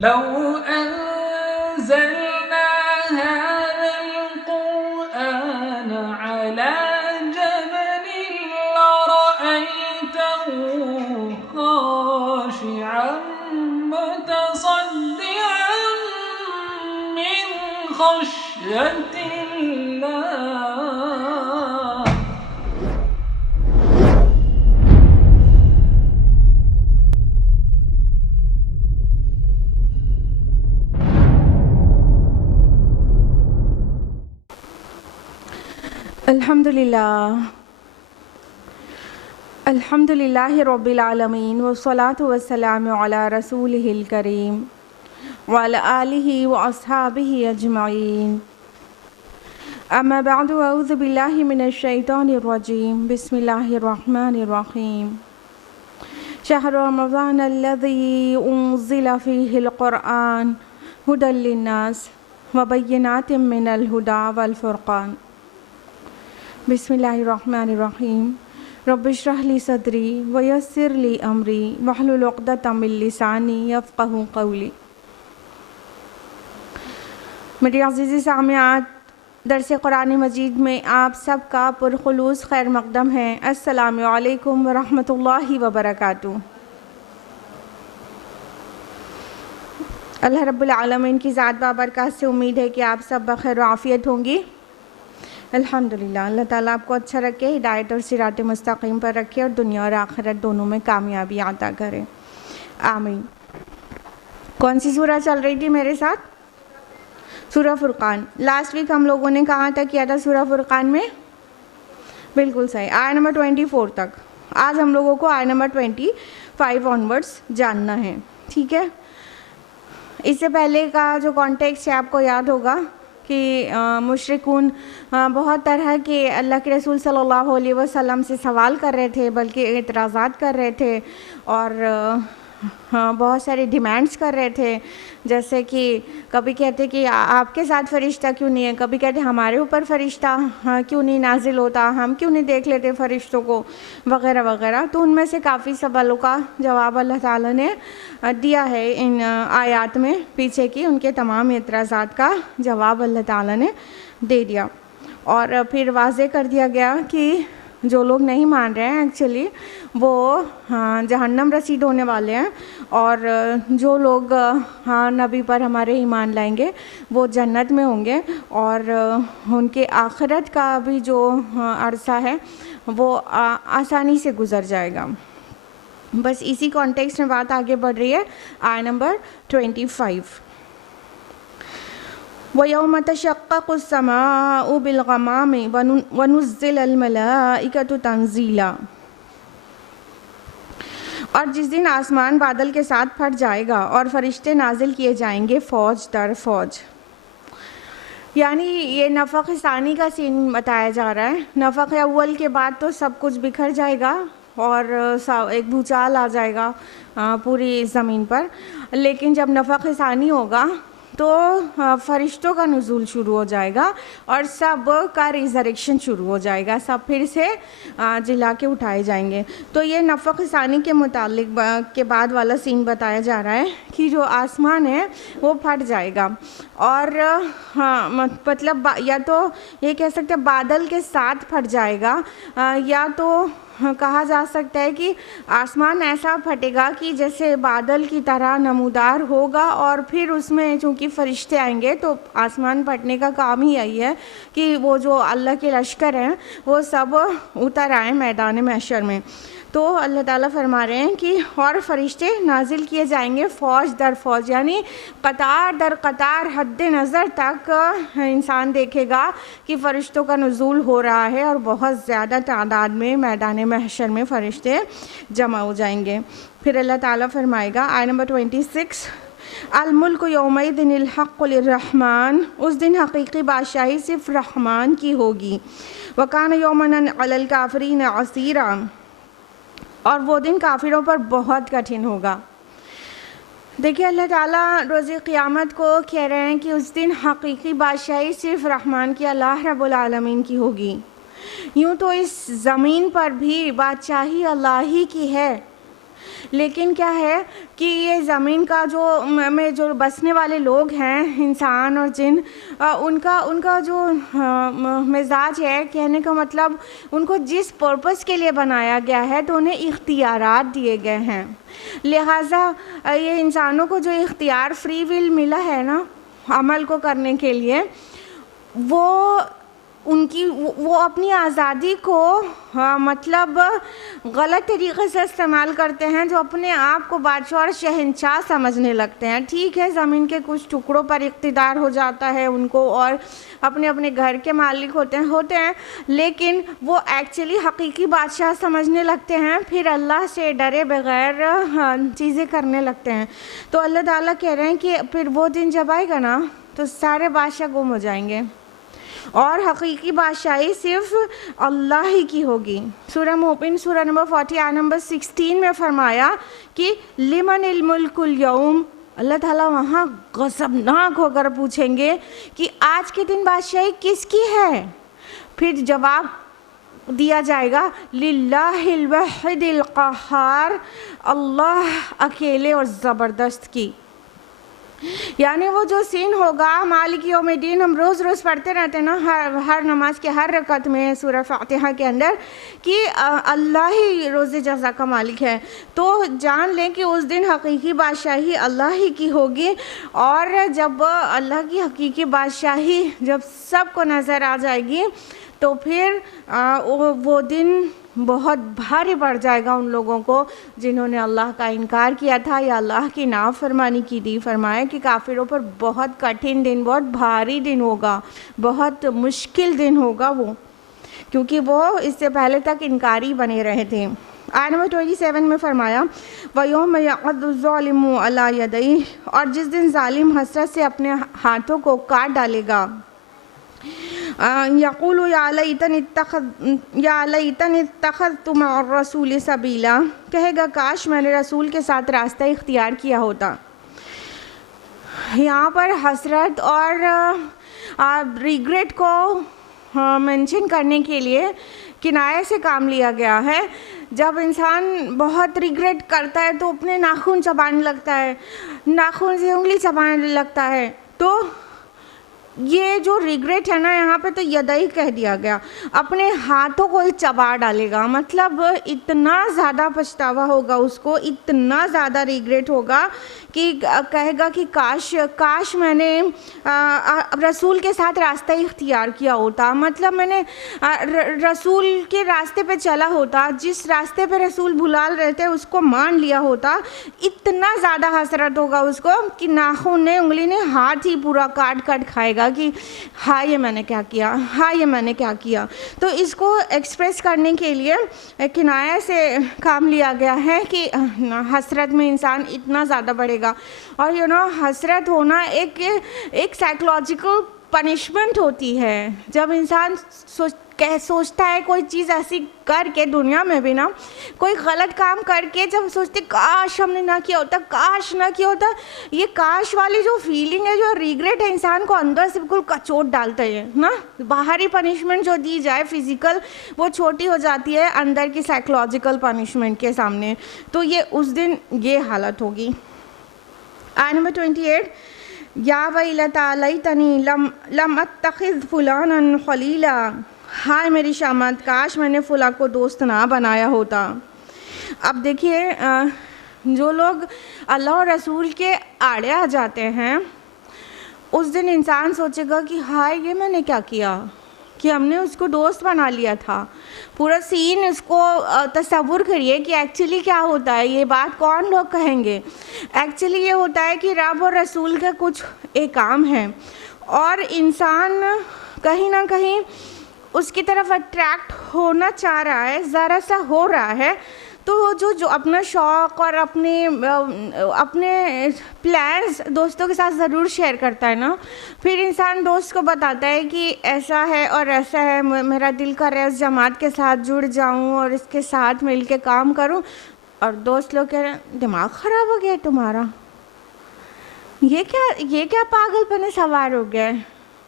لو أنزلنا هذا القرآن على جبل لرأيته خاشعا متصدعا من خشية الله. الحمدللہ رب العالمین والصلاة والسلام علی رسولہ الکریم وعلی آلہ واصحابہ اجمعین. اما بعد اعوذ باللہ من الشیطان الرجیم. بسم اللہ الرحمن الرحیم. شہر رمضان الذی انزل فیہ القرآن ھدی للناس وبینات من الھدی والفرقان. بسم اللہ الرحمن الرحیم. رب اشرح لی صدری ویسر لی امری واحلل عقدۃ من لسانی یفقہوا قولی. میری عزیزی سامعات، درس قرآن مجید میں آپ سب کا پرخلوص خیر مقدم ہے. السلام علیکم ورحمۃ اللہ وبرکاتہ. اللہ رب العالمین کی ذات بابرکات سے امید ہے کہ آپ سب بخیر و عافیت ہوں گی. الحمدللہ. اللہ تعالیٰ آپ کو اچھا رکھے، ہدایت اور صراط مستقیم پر رکھے اور دنیا اور آخرت دونوں میں کامیابی عطا کرے. آمین. کون سی سورہ چل رہی تھی میرے ساتھ؟ سورہ فرقان. لاسٹ ویک ہم لوگوں نے کہاں تک کیا تھا سورہ فرقان میں؟ بالکل صحیح، آیت نمبر 24 تک. آج ہم لوگوں کو آیت نمبر 25 آنورڈس جاننا ہے. ٹھیک ہے. اس سے پہلے کا جو کانٹیکسٹ ہے آپ کو یاد ہوگا کہ مشرکون بہت طرح کے اللہ کے رسول صلی اللہ علیہ وسلم سے سوال کر رہے تھے، بلکہ اعتراضات کر رہے تھے اور بہت سارے ڈیمانڈس کر رہے تھے. جیسے کہ کبھی کہتے کہ آپ کے ساتھ فرشتہ کیوں نہیں ہے، کبھی کہتے ہمارے اوپر فرشتہ کیوں نہیں نازل ہوتا، ہم کیوں نہیں دیکھ لیتے فرشتوں کو، وغیرہ وغیرہ. تو ان میں سے کافی سوالوں کا جواب اللہ تعالیٰ نے دیا ہے ان آیات میں. پیچھے کی ان کے تمام اعتراضات کا جواب اللہ تعالیٰ نے دے دیا اور پھر واضح کر دیا گیا کہ جو لوگ نہیں مان رہے ہیں ایکچولی وہ جہنم رسید ہونے والے ہیں، اور جو لوگ نبی پر ہمارے ایمان لائیں گے وہ جنت میں ہوں گے، اور ان کے آخرت کا بھی جو عرصہ ہے وہ آسانی سے گزر جائے گا. بس اسی کانٹیکسٹ میں بات آگے بڑھ رہی ہے. آیت نمبر 25. وَيَوْمَ تَشَقَّقُ السَّمَاءُ بِالْغَمَامِ وَنُزِّلَ الْمَلَائِكَةُ تَنزِيلًا. اور جس دن آسمان بادل کے ساتھ پھٹ جائے گا اور فرشتے نازل کیے جائیں گے فوج در فوج. یعنی یہ نفخ ثانی کا سین بتایا جا رہا ہے. نفخ اول کے بعد تو سب کچھ بکھر جائے گا اور ایک بھوچال آ جائے گا پوری زمین پر. لیکن جب نفخ ثانی ہوگا تو فرشتوں کا نزول شروع ہو جائے گا اور سب کا ریزریکشن شروع ہو جائے گا، سب پھر سے جلا کے اٹھائے جائیں گے. تو یہ نفخ ثانی کے متعلق کے بعد والا سین بتایا جا رہا ہے کہ جو آسمان ہے وہ پھٹ جائے گا، اور مطلب یا تو یہ کہہ سکتے ہیں بادل کے ساتھ پھٹ جائے گا، یا تو کہا جا سکتا ہے کہ آسمان ایسا پھٹے گا کہ جیسے بادل کی طرح نمودار ہوگا، اور پھر اس میں چونکہ فرشتے آئیں گے تو آسمان پھٹنے کا کام ہی یہی ہے کہ وہ جو اللہ کے لشکر ہیں وہ سب اتر آئیں میدان محشر میں. تو اللہ تعالیٰ فرما رہے ہیں کہ اور فرشتے نازل کیے جائیں گے فوج در فوج، یعنی قطار در قطار حد نظر تک انسان دیکھے گا کہ فرشتوں کا نزول ہو رہا ہے، اور بہت زیادہ تعداد میں میدان محشر میں فرشتے جمع ہو جائیں گے. پھر اللہ تعالیٰ فرمائے گا آیت نمبر 26. الملک یومئذ الحق للرحمن. اس دن حقیقی بادشاہی صرف رحمان کی ہوگی. وکان یوما علی الکافرین عسیرا. اور وہ دن کافروں پر بہت کٹھن ہوگا. دیکھیں اللہ تعالیٰ روز قیامت کو کہہ رہے ہیں کہ اس دن حقیقی بادشاہی صرف رحمان کی، اللہ رب العالمین کی ہوگی. یوں تو اس زمین پر بھی بادشاہی اللہ ہی کی ہے، لیکن کیا ہے کہ یہ زمین کا میں جو بسنے والے لوگ ہیں، انسان اور جن، ان کا جو مزاج ہے، کہنے کا مطلب ان کو جس پرپس کے لیے بنایا گیا ہے تو انہیں اختیارات دیے گئے ہیں. لہٰذا یہ انسانوں کو جو اختیار فری ول ملا ہے نا عمل کو کرنے کے لیے، وہ اپنی آزادی کو مطلب غلط طریقے سے استعمال کرتے ہیں، جو اپنے آپ کو بادشاہ اور شہنشاہ سمجھنے لگتے ہیں. ٹھیک ہے، زمین کے کچھ ٹکڑوں پر اقتدار ہو جاتا ہے ان کو اور اپنے اپنے گھر کے مالک ہوتے ہیں، لیکن وہ ایکچولی حقیقی بادشاہ سمجھنے لگتے ہیں، پھر اللہ سے ڈرے بغیر چیزیں کرنے لگتے ہیں. تو اللہ تعالیٰ کہہ رہے ہیں کہ پھر وہ دن جب آئے گا نا تو سارے بادشاہ گم ہو جائیں گے اور حقیقی بادشاہی صرف اللہ ہی کی ہوگی. سورہ مومن سورہ نمبر 40 آیت نمبر 16 میں فرمایا کہ لمن الملک اليوم، اللہ تعالیٰ وہاں غضبناک ہو کر پوچھیں گے کہ آج کے دن بادشاہی کس کی ہے؟ پھر جواب دیا جائے گا للہ الواحد القہار، اللہ اکیلے اور زبردست کی. یعنی وہ جو سین ہوگا مالک یوم الدین، ہم روز روز پڑھتے رہتے ہیں نا ہر نماز کے ہر رکعت میں سورہ فاتحہ کے اندر کہ اللہ ہی روز جزا کا مالک ہے. تو جان لیں کہ اس دن حقیقی بادشاہی اللہ ہی کی ہوگی، اور جب اللہ کی حقیقی بادشاہی جب سب کو نظر آ جائے گی تو پھر وہ دن بہت بھاری پڑ جائے گا ان لوگوں کو جنہوں نے اللہ کا انکار کیا تھا یا اللہ کی نافرمانی کی تھی. فرمایا کہ کافروں پر بہت کٹھن دن، بہت بھاری دن ہوگا، بہت مشکل دن ہوگا وہ، کیونکہ وہ اس سے پہلے تک انکاری بنے رہے تھے. آیت نمبر 27 میں فرمایا وَيَوْمَ يَعَضُّ الظَّالِمُ عَلَىٰ يَدَيْهِ، اور جس دن ظالم حسرت سے اپنے ہاتھوں کو کاٹ ڈالے گا. یقول یا لیتنی اتخذت مع الرسول سبیلا، کہے گا کاش میں نے رسول کے ساتھ راستہ اختیار کیا ہوتا. یہاں پر حسرت اور ریگریٹ کو مینشن کرنے کے لیے کنایے سے کام لیا گیا ہے. جب انسان بہت ریگریٹ کرتا ہے تو اپنے ناخن چبانے لگتا ہے، ناخن سے انگلی چبانے لگتا ہے. تو یہ جو ریگریٹ ہے نا یہاں پہ تو یدئی کہہ دیا گیا، اپنے ہاتھوں کو چبا ڈالے گا. مطلب اتنا زیادہ پچھتاوا ہوگا اس کو، اتنا زیادہ ریگریٹ ہوگا کہ کہے گا کہ کاش میں نے رسول کے ساتھ راستہ اختیار کیا ہوتا. مطلب میں نے رسول کے راستے پہ چلا ہوتا، جس راستے پہ رسول بلا رہے تھے اس کو مان لیا ہوتا. اتنا زیادہ حسرت ہوگا اس کو کہ ناخن نے، انگلی نے، ہاتھ ہی پورا کاٹ کھائے گا کہ ہاں یہ میں نے کیا کیا، ہاں یہ میں نے کیا کیا. تو اس کو ایکسپریس کرنے کے لیے کنایہ سے کام لیا گیا ہے کہ حسرت میں انسان اتنا زیادہ بڑھے گا. اور حسرت ہونا ایک سائیکولوجیکل پنشمنٹ ہوتی ہے. جب انسان سوچتا ہے کوئی چیز ایسی کر کے، دنیا میں بھی نا کوئی غلط کام کر کے جب سوچتے کاش ہم نے نہ کیا ہوتا، کاش نہ کیا ہوتا، یہ کاش والی جو فیلنگ ہے، جو ریگریٹ ہے، انسان کو اندر سے بالکل کچوٹ ڈالتا ہے نا. باہری پنشمنٹ جو دی جائے فزیکل، وہ چھوٹی ہو جاتی ہے اندر کی سائیکولوجیکل پنشمنٹ کے سامنے. تو یہ اس دن یہ حالت ہوگی. آیت نمبر 28 یا ویلتی لیتنی لم اتخذ فلانا خلیلا، ہائے میری شامت، کاش میں نے فلاں کو دوست نہ بنایا ہوتا. اب دیکھیے جو لوگ اللہ اور رسول کے آڑے آ جاتے ہیں اس دن انسان سوچے گا کہ ہائے یہ میں نے کیا کیا کہ ہم نے اس کو دوست بنا لیا تھا. پورا سین اس کو تصور کریے کہ ایکچولی کیا ہوتا ہے، یہ بات کون لوگ کہیں گے. ایکچولی یہ ہوتا ہے کہ رب اور رسول کا کچھ احکام ہے اور انسان کہیں نہ کہیں اس کی طرف اٹریکٹ ہونا چاہ رہا ہے، ذرا سا ہو رہا ہے. تو جو اپنا شوق اور اپنے پلانز دوستوں کے ساتھ ضرور شیئر کرتا ہے نا. پھر انسان دوست کو بتاتا ہے کہ ایسا ہے اور ایسا ہے، میرا دل کر رہا ہے اس جماعت کے ساتھ جڑ جاؤں اور اس کے ساتھ مل کے کام کروں. اور دوست لوگ کہہ رہے ہیں دماغ خراب ہو گیا ہے تمہارا، یہ کیا پاگل پنے سوار ہو گیا ہے.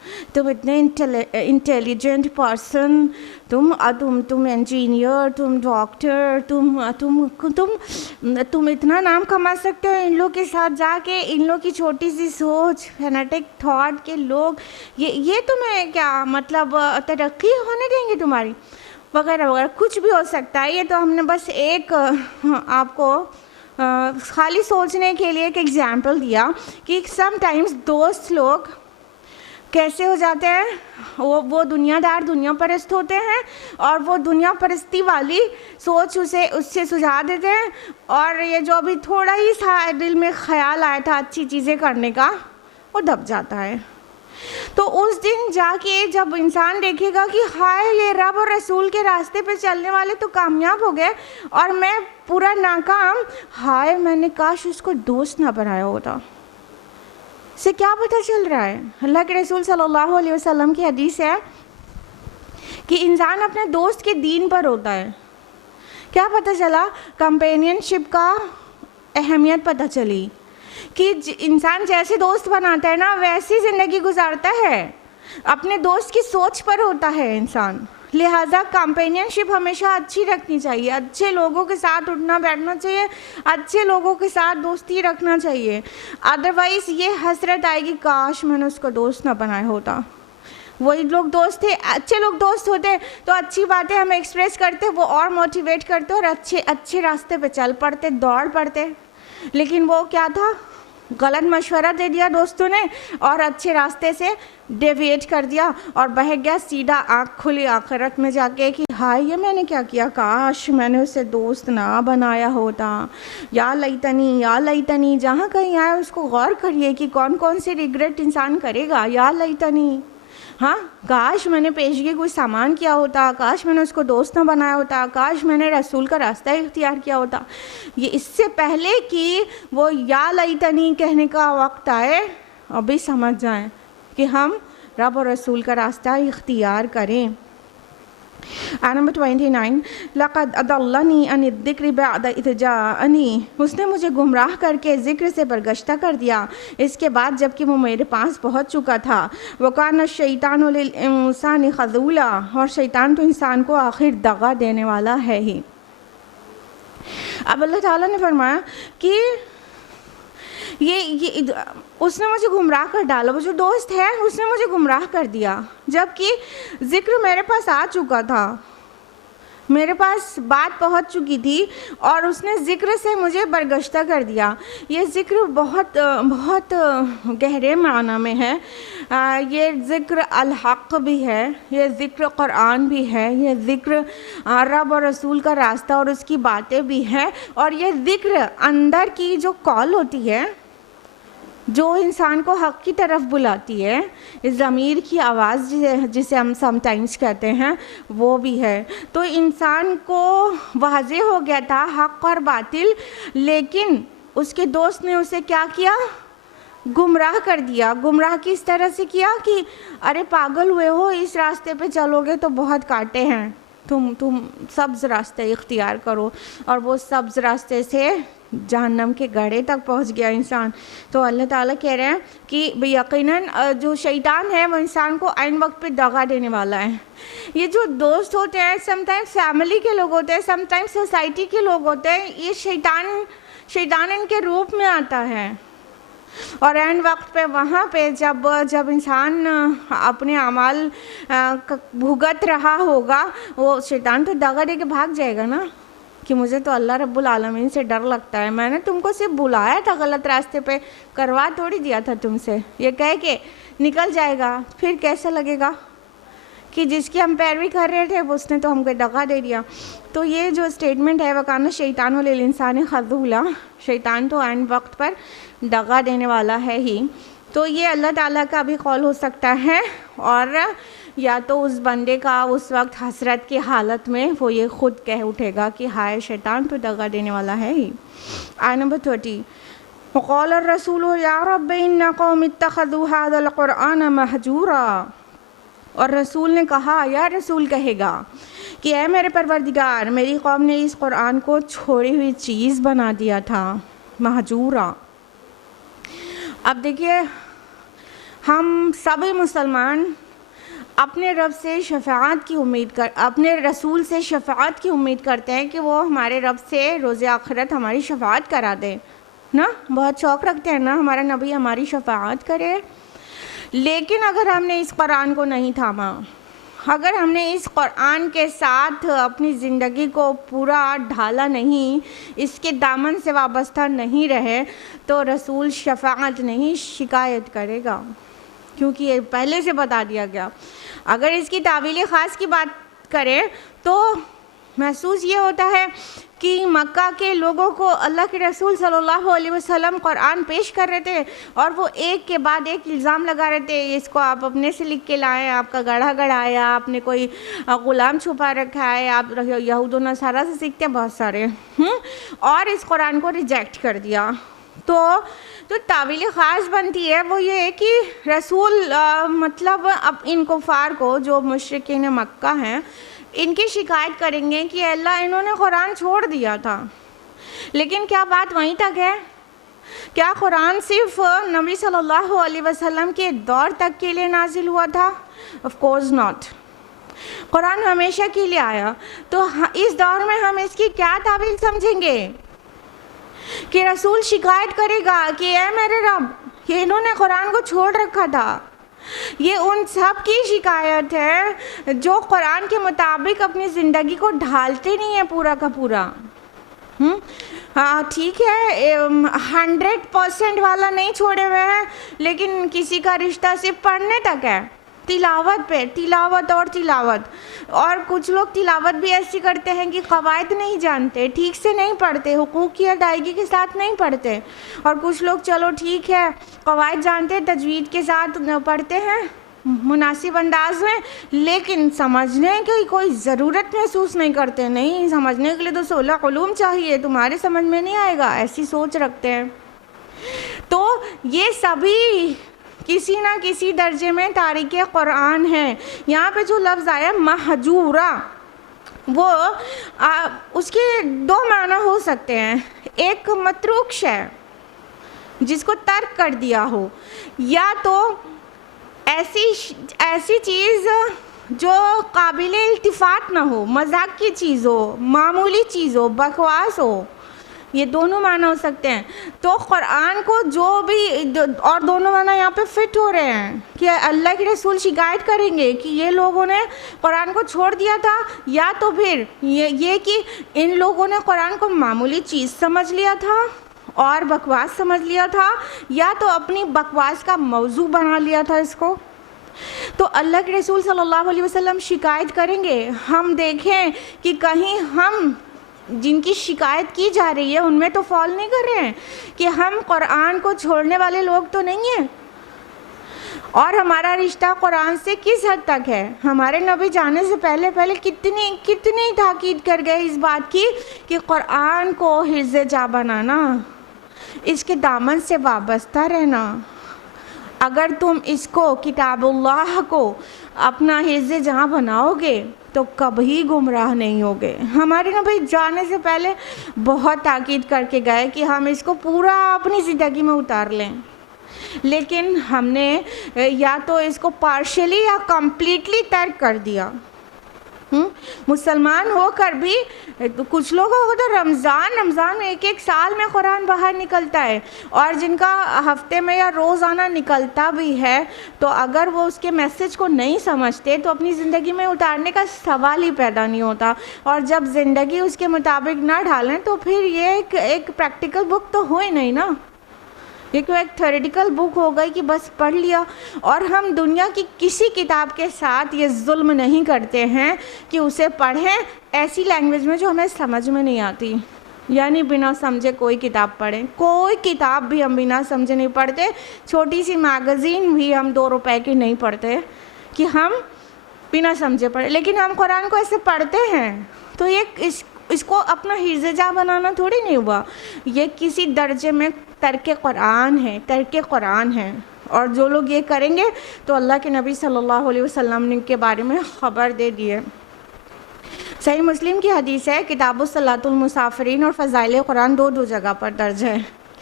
تم اتنے انٹیلیجنٹ پرسن، تم انجینئر، تم ڈاکٹر، تم اتنا نام کما سکتے ہو ان لوگ کے ساتھ جا کے، ان لوگ کی چھوٹی سی سوچ، فینیٹک تھاٹ کے لوگ یہ تمہیں کیا مطلب ترقی ہونے دیں گے تمہاری، وغیرہ وغیرہ. کچھ بھی ہو سکتا ہے. یہ تو ہم نے بس ایک آپ کو خالی سوچنے کے لیے ایک ایگزامپل دیا کہ سم ٹائمز دوست لوگ کیسے ہو جاتے ہیں، وہ دنیا دار، دنیا پرست ہوتے ہیں، اور وہ دنیا پرستی والی سوچ اس سے سجھا دیتے ہیں، اور یہ جو بھی تھوڑا ہی سا دل میں خیال آیا تھا اچھی چیزیں کرنے کا، وہ دب جاتا ہے. تو اس دن جا کے جب انسان دیکھے گا کہ ہائے یہ رب اور رسول کے راستے پہ چلنے والے تو کامیاب ہو گئے اور میں پورا ناکام، ہائے میں نے کاش اس کو دوست نہ بنایا ہوتا. سے کیا پتہ چل رہا ہے؟ اللہ کے رسول صلی اللہ علیہ وسلم کی حدیث ہے کہ انسان اپنے دوست کے دین پر ہوتا ہے. کیا پتہ چلا؟ کمپینین شپ کا اہمیت پتہ چلی کہ انسان جیسے دوست بناتا ہے نا ویسی زندگی گزارتا ہے، اپنے دوست کی سوچ پر ہوتا ہے انسان. لہٰذا کمپینین شپ ہمیشہ اچھی رکھنی چاہیے، اچھے لوگوں کے ساتھ اٹھنا بیٹھنا چاہیے، اچھے لوگوں کے ساتھ دوستی رکھنا چاہیے. ادروائز یہ حسرت آئے گی کاش میں نے اس کو دوست نہ بنایا ہوتا. وہی لوگ دوست تھے، اچھے لوگ دوست ہوتے تو اچھی باتیں ہمیں ایکسپریس کرتے، وہ اور موٹیویٹ کرتے اور اچھے راستے پہ چل پڑتے، دوڑ پڑتے. لیکن وہ کیا تھا؟ غلط مشورہ دے دیا دوستوں نے اور اچھے راستے سے ڈیویٹ کر دیا اور بہک گیا سیدھا آنکھ کھلی آخرت میں جا کے کہ ہائے یہ میں نے کیا کیا، کاش میں نے اسے دوست نہ بنایا ہوتا. یا لیتنی جہاں کہیں آئے اس کو غور کریے کہ کون کون سے ریگریٹ انسان کرے گا. یا لیتنی، ہاں کاش میں نے پیشگی کوئی سامان کیا ہوتا، کاش میں نے اس کو دوست نہ بنایا ہوتا، کاش میں نے رسول کا راستہ اختیار کیا ہوتا. یہ اس سے پہلے کہ وہ یا لیتنی کہنے کا وقت آئے ابھی سمجھ جائیں کہ ہم رب اور رسول کا راستہ اختیار کریں. آیت نمبر 29 لقد اضلنی عن الذکر بعد اذ جاءنی، اس نے مجھے گمراہ کر کے ذکر سے برگشتہ کر دیا اس کے بعد جب کہ وہ میرے پاس پہنچ چکا تھا. وکان الشیطان للانسان خذولا، اور شیطان تو انسان کو آخر دغا دینے والا ہے ہی. اب اللہ تعالیٰ نے فرمایا کہ یہ اس نے مجھے گمراہ کر ڈالا، وہ جو دوست ہے اس نے مجھے گمراہ کر دیا جبکہ ذکر میرے پاس آ چکا تھا، میرے پاس بات پہنچ چکی تھی اور اس نے ذکر سے مجھے برگشتہ کر دیا. یہ ذکر بہت بہت گہرے معنی میں ہے. یہ ذکر الحق بھی ہے، یہ ذکر قرآن بھی ہے، یہ ذکر رب اور رسول کا راستہ اور اس کی باتیں بھی ہیں، اور یہ ذکر اندر کی جو کال ہوتی ہے جو انسان کو حق کی طرف بلاتی ہے، اس ضمیر کی آواز جسے ہم سم ٹائمز کہتے ہیں، وہ بھی ہے. تو انسان کو واضح ہو گیا تھا حق اور باطل، لیکن اس کے دوست نے اسے کیا کیا؟ گمراہ کر دیا. گمراہ کس طرح سے کیا کہ ارے پاگل ہوئے ہو، اس راستے پہ چلو گے تو بہت کانٹے ہیں، تم سبز راستے اختیار کرو. اور وہ سبز راستے سے جہنم کے گڑھے تک پہنچ گیا انسان. تو اللہ تعالیٰ کہہ رہے ہیں کہ یقیناً جو شیطان ہے وہ انسان کو عین وقت پہ دغا دینے والا ہے. یہ جو دوست ہوتے ہیں سم ٹائمز فیملی کے لوگ ہوتے ہیں، سم ٹائمز سوسائٹی کے لوگ ہوتے ہیں، یہ شیطان ان کے روپ میں آتا ہے اور عین وقت پہ وہاں پہ جب انسان اپنے اعمال بھگت رہا ہوگا، وہ شیطان تو دغا دے کے بھاگ جائے گا نا کہ مجھے تو اللہ رب العالمین سے ڈر لگتا ہے، میں نے تم کو صرف بلایا تھا غلط راستے پہ، کروا تھوڑی دیا تھا تم سے، یہ کہہ کے نکل جائے گا. پھر کیسا لگے گا کہ جس کی ہم پیروی کر رہے تھے اس نے تو ہم کو دغا دے دیا. تو یہ جو اسٹیٹمنٹ ہے وَكَانَ الشَّيْطَانُ لِلْإِنسَانِ خَذُولًا، شیطان تو عین وقت پر دغا دینے والا ہے ہی. تو یہ اللہ تعالیٰ کا بھی قول ہو سکتا ہے، اور یا تو اس بندے کا اس وقت حسرت کی حالت میں وہ یہ خود کہہ اٹھے گا کہ ہائے شیطان تو دغا دینے والا ہے ہی. آیت نمبر 30 وَقَالَ الرَّسُولُ يَا رَبِّ إِنَّ قَوْمِ اتَّخَذُوا هَذَا الْقُرْآنَ مَهْجُورًا، اور رسول نے کہا، یا رسول کہے گا کہ اے میرے پروردگار، میری قوم نے اس قرآن کو چھوڑی ہوئی چیز بنا دیا تھا، مہجورا. اب دیکھیے ہم سبھی مسلمان اپنے رب سے شفاعت کی اپنے رسول سے شفاعت کی امید کرتے ہیں کہ وہ ہمارے رب سے روز آخرت ہماری شفاعت کرا دے نا. بہت شوق رکھتے ہیں نا ہمارا نبی ہماری شفاعت کرے. لیکن اگر ہم نے اس قرآن کو نہیں تھاما، اگر ہم نے اس قرآن کے ساتھ اپنی زندگی کو پورا ڈھالا نہیں، اس کے دامن سے وابستہ نہیں رہے، تو رسول شفاعت نہیں شکایت کرے گا، کیونکہ یہ پہلے سے بتا دیا گیا. اگر اس کی تعویل خاص کی بات کریں تو محسوس یہ ہوتا ہے کہ مکہ کے لوگوں کو اللہ کے رسول صلی اللہ علیہ وسلم قرآن پیش کر رہے تھے اور وہ ایک کے بعد ایک الزام لگا رہے تھے، اس کو آپ اپنے سے لکھ کے لائیں، آپ کا گڑھا گڑھایا، آپ نے کوئی غلام چھپا رکھا ہے، آپ یہود و نصارہ سے سیکھتے ہیں بہت سارے، اور اس قرآن کو ریجیکٹ کر دیا. تو تعویل خاص بنتی ہے وہ یہ ہے کہ رسول مطلب اب ان کفار کو جو مشرکین مکہ ہیں ان کی شکایت کریں گے کہ اللہ انہوں نے قرآن چھوڑ دیا تھا. لیکن کیا بات وہیں تک ہے؟ کیا قرآن صرف نبی صلی اللہ علیہ وسلم کے دور تک کے لیے نازل ہوا تھا؟ Of course not. قرآن ہمیشہ کے لیے آیا. تو اس دور میں ہم اس کی کیا تعویل سمجھیں گے کہ رسول شکایت کرے گا کہ اے میرے رب کہ انہوں نے قرآن کو چھوڑ رکھا تھا. یہ ان سب کی شکایت ہے جو قرآن کے مطابق اپنی زندگی کو ڈھالتے نہیں ہیں پورا کا پورا. ٹھیک ہے 100% والا نہیں چھوڑے ہوئے ہیں، لیکن کسی کا رشتہ صرف پڑھنے تک ہے، تلاوت پہ تلاوت اور تلاوت. اور کچھ لوگ تلاوت بھی ایسی کرتے ہیں کہ قواعد نہیں جانتے، ٹھیک سے نہیں پڑھتے، حقوق کی ادائیگی کے ساتھ نہیں پڑھتے. اور کچھ لوگ چلو ٹھیک ہے قواعد جانتے، تجوید کے ساتھ پڑھتے ہیں مناسب انداز میں، لیکن سمجھنے کی کوئی ضرورت محسوس نہیں کرتے. نہیں سمجھنے کے لیے تو 16 علوم چاہیے، تمہارے سمجھ میں نہیں آئے گا، ایسی سوچ رکھتے ہیں. تو یہ سبھی کسی نہ کسی درجے میں تارک قرآن ہیں. یہاں پہ جو لفظ آیا مہجورہ، وہ اس کے دو معنی ہو سکتے ہیں. ایک متروک شے جس کو ترک کر دیا ہو، یا تو ایسی چیز جو قابل التفات نہ ہو، مذاق کی چیز ہو، معمولی چیز ہو، بکواس ہو. یہ دونوں معنی ہو سکتے ہیں. تو قرآن کو جو بھی، اور دونوں معنی یہاں پہ فٹ ہو رہے ہیں کہ اللہ کے رسول شکایت کریں گے کہ یہ لوگوں نے قرآن کو چھوڑ دیا تھا، یا تو پھر یہ کہ ان لوگوں نے قرآن کو معمولی چیز سمجھ لیا تھا اور بکواس سمجھ لیا تھا، یا تو اپنی بکواس کا موضوع بنا لیا تھا اس کو. تو اللہ کے رسول صلی اللہ علیہ وسلم شکایت کریں گے. ہم دیکھیں کہ کہیں ہم جن کی شکایت کی جا رہی ہے ان میں تو فال نہیں کر رہے ہیں کہ ہم قرآن کو چھوڑنے والے لوگ تو نہیں ہیں. اور ہمارا رشتہ قرآن سے کس حد تک ہے؟ ہمارے نبی جانے سے پہلے کتنی تاکید کر گئے اس بات کی کہ قرآن کو حفظ جا بنانا، اس کے دامن سے وابستہ رہنا. اگر تم اس کو، کتاب اللہ کو اپنا حفظ جہاں بناؤ گے تو کبھی گمراہ نہیں ہوگے. ہمارے نبی جانے سے پہلے بہت تاکید کر کے گئے کہ ہم اس کو پورا اپنی زندگی میں اتار لیں، لیکن ہم نے یا تو اس کو پارشلی یا کمپلیٹلی ترک کر دیا. مسلمان ہو کر بھی کچھ لوگوں کو تو رمضان میں ایک سال میں قرآن باہر نکلتا ہے، اور جن کا ہفتے میں یا روزانہ نکلتا بھی ہے تو اگر وہ اس کے میسج کو نہیں سمجھتے تو اپنی زندگی میں اتارنے کا سوال ہی پیدا نہیں ہوتا. اور جب زندگی اس کے مطابق نہ ڈھالیں تو پھر یہ ایک پریکٹیکل بک تو ہوئی نہیں نا، یہ تو ایک تھیوریٹیکل بک ہو گئی کہ بس پڑھ لیا. اور ہم دنیا کی کسی کتاب کے ساتھ یہ ظلم نہیں کرتے ہیں کہ اسے پڑھیں ایسی لینگویج میں جو ہمیں سمجھ میں نہیں آتی، یعنی بنا سمجھے کوئی کتاب پڑھیں. کوئی کتاب بھی ہم بنا سمجھے نہیں پڑھتے. چھوٹی سی میگزین بھی ہم 2 روپے کی نہیں پڑھتے کہ ہم بنا سمجھے پڑھیں. لیکن ہم قرآن کو ایسے پڑھتے ہیں تو یہ اس کو اپنا حفظ جا بنانا تھوڑی نہیں ہوا. یہ کسی درجے میں ترک قرآن ہے. اور جو لوگ یہ کریں گے تو اللہ کے نبی صلی اللہ علیہ وسلم نے کے بارے میں خبر دے دی ہے. صحیح مسلم کی حدیث ہے، کتاب الصلاۃ المسافرین اور فضائل قرآن دو جگہ پر درج ہے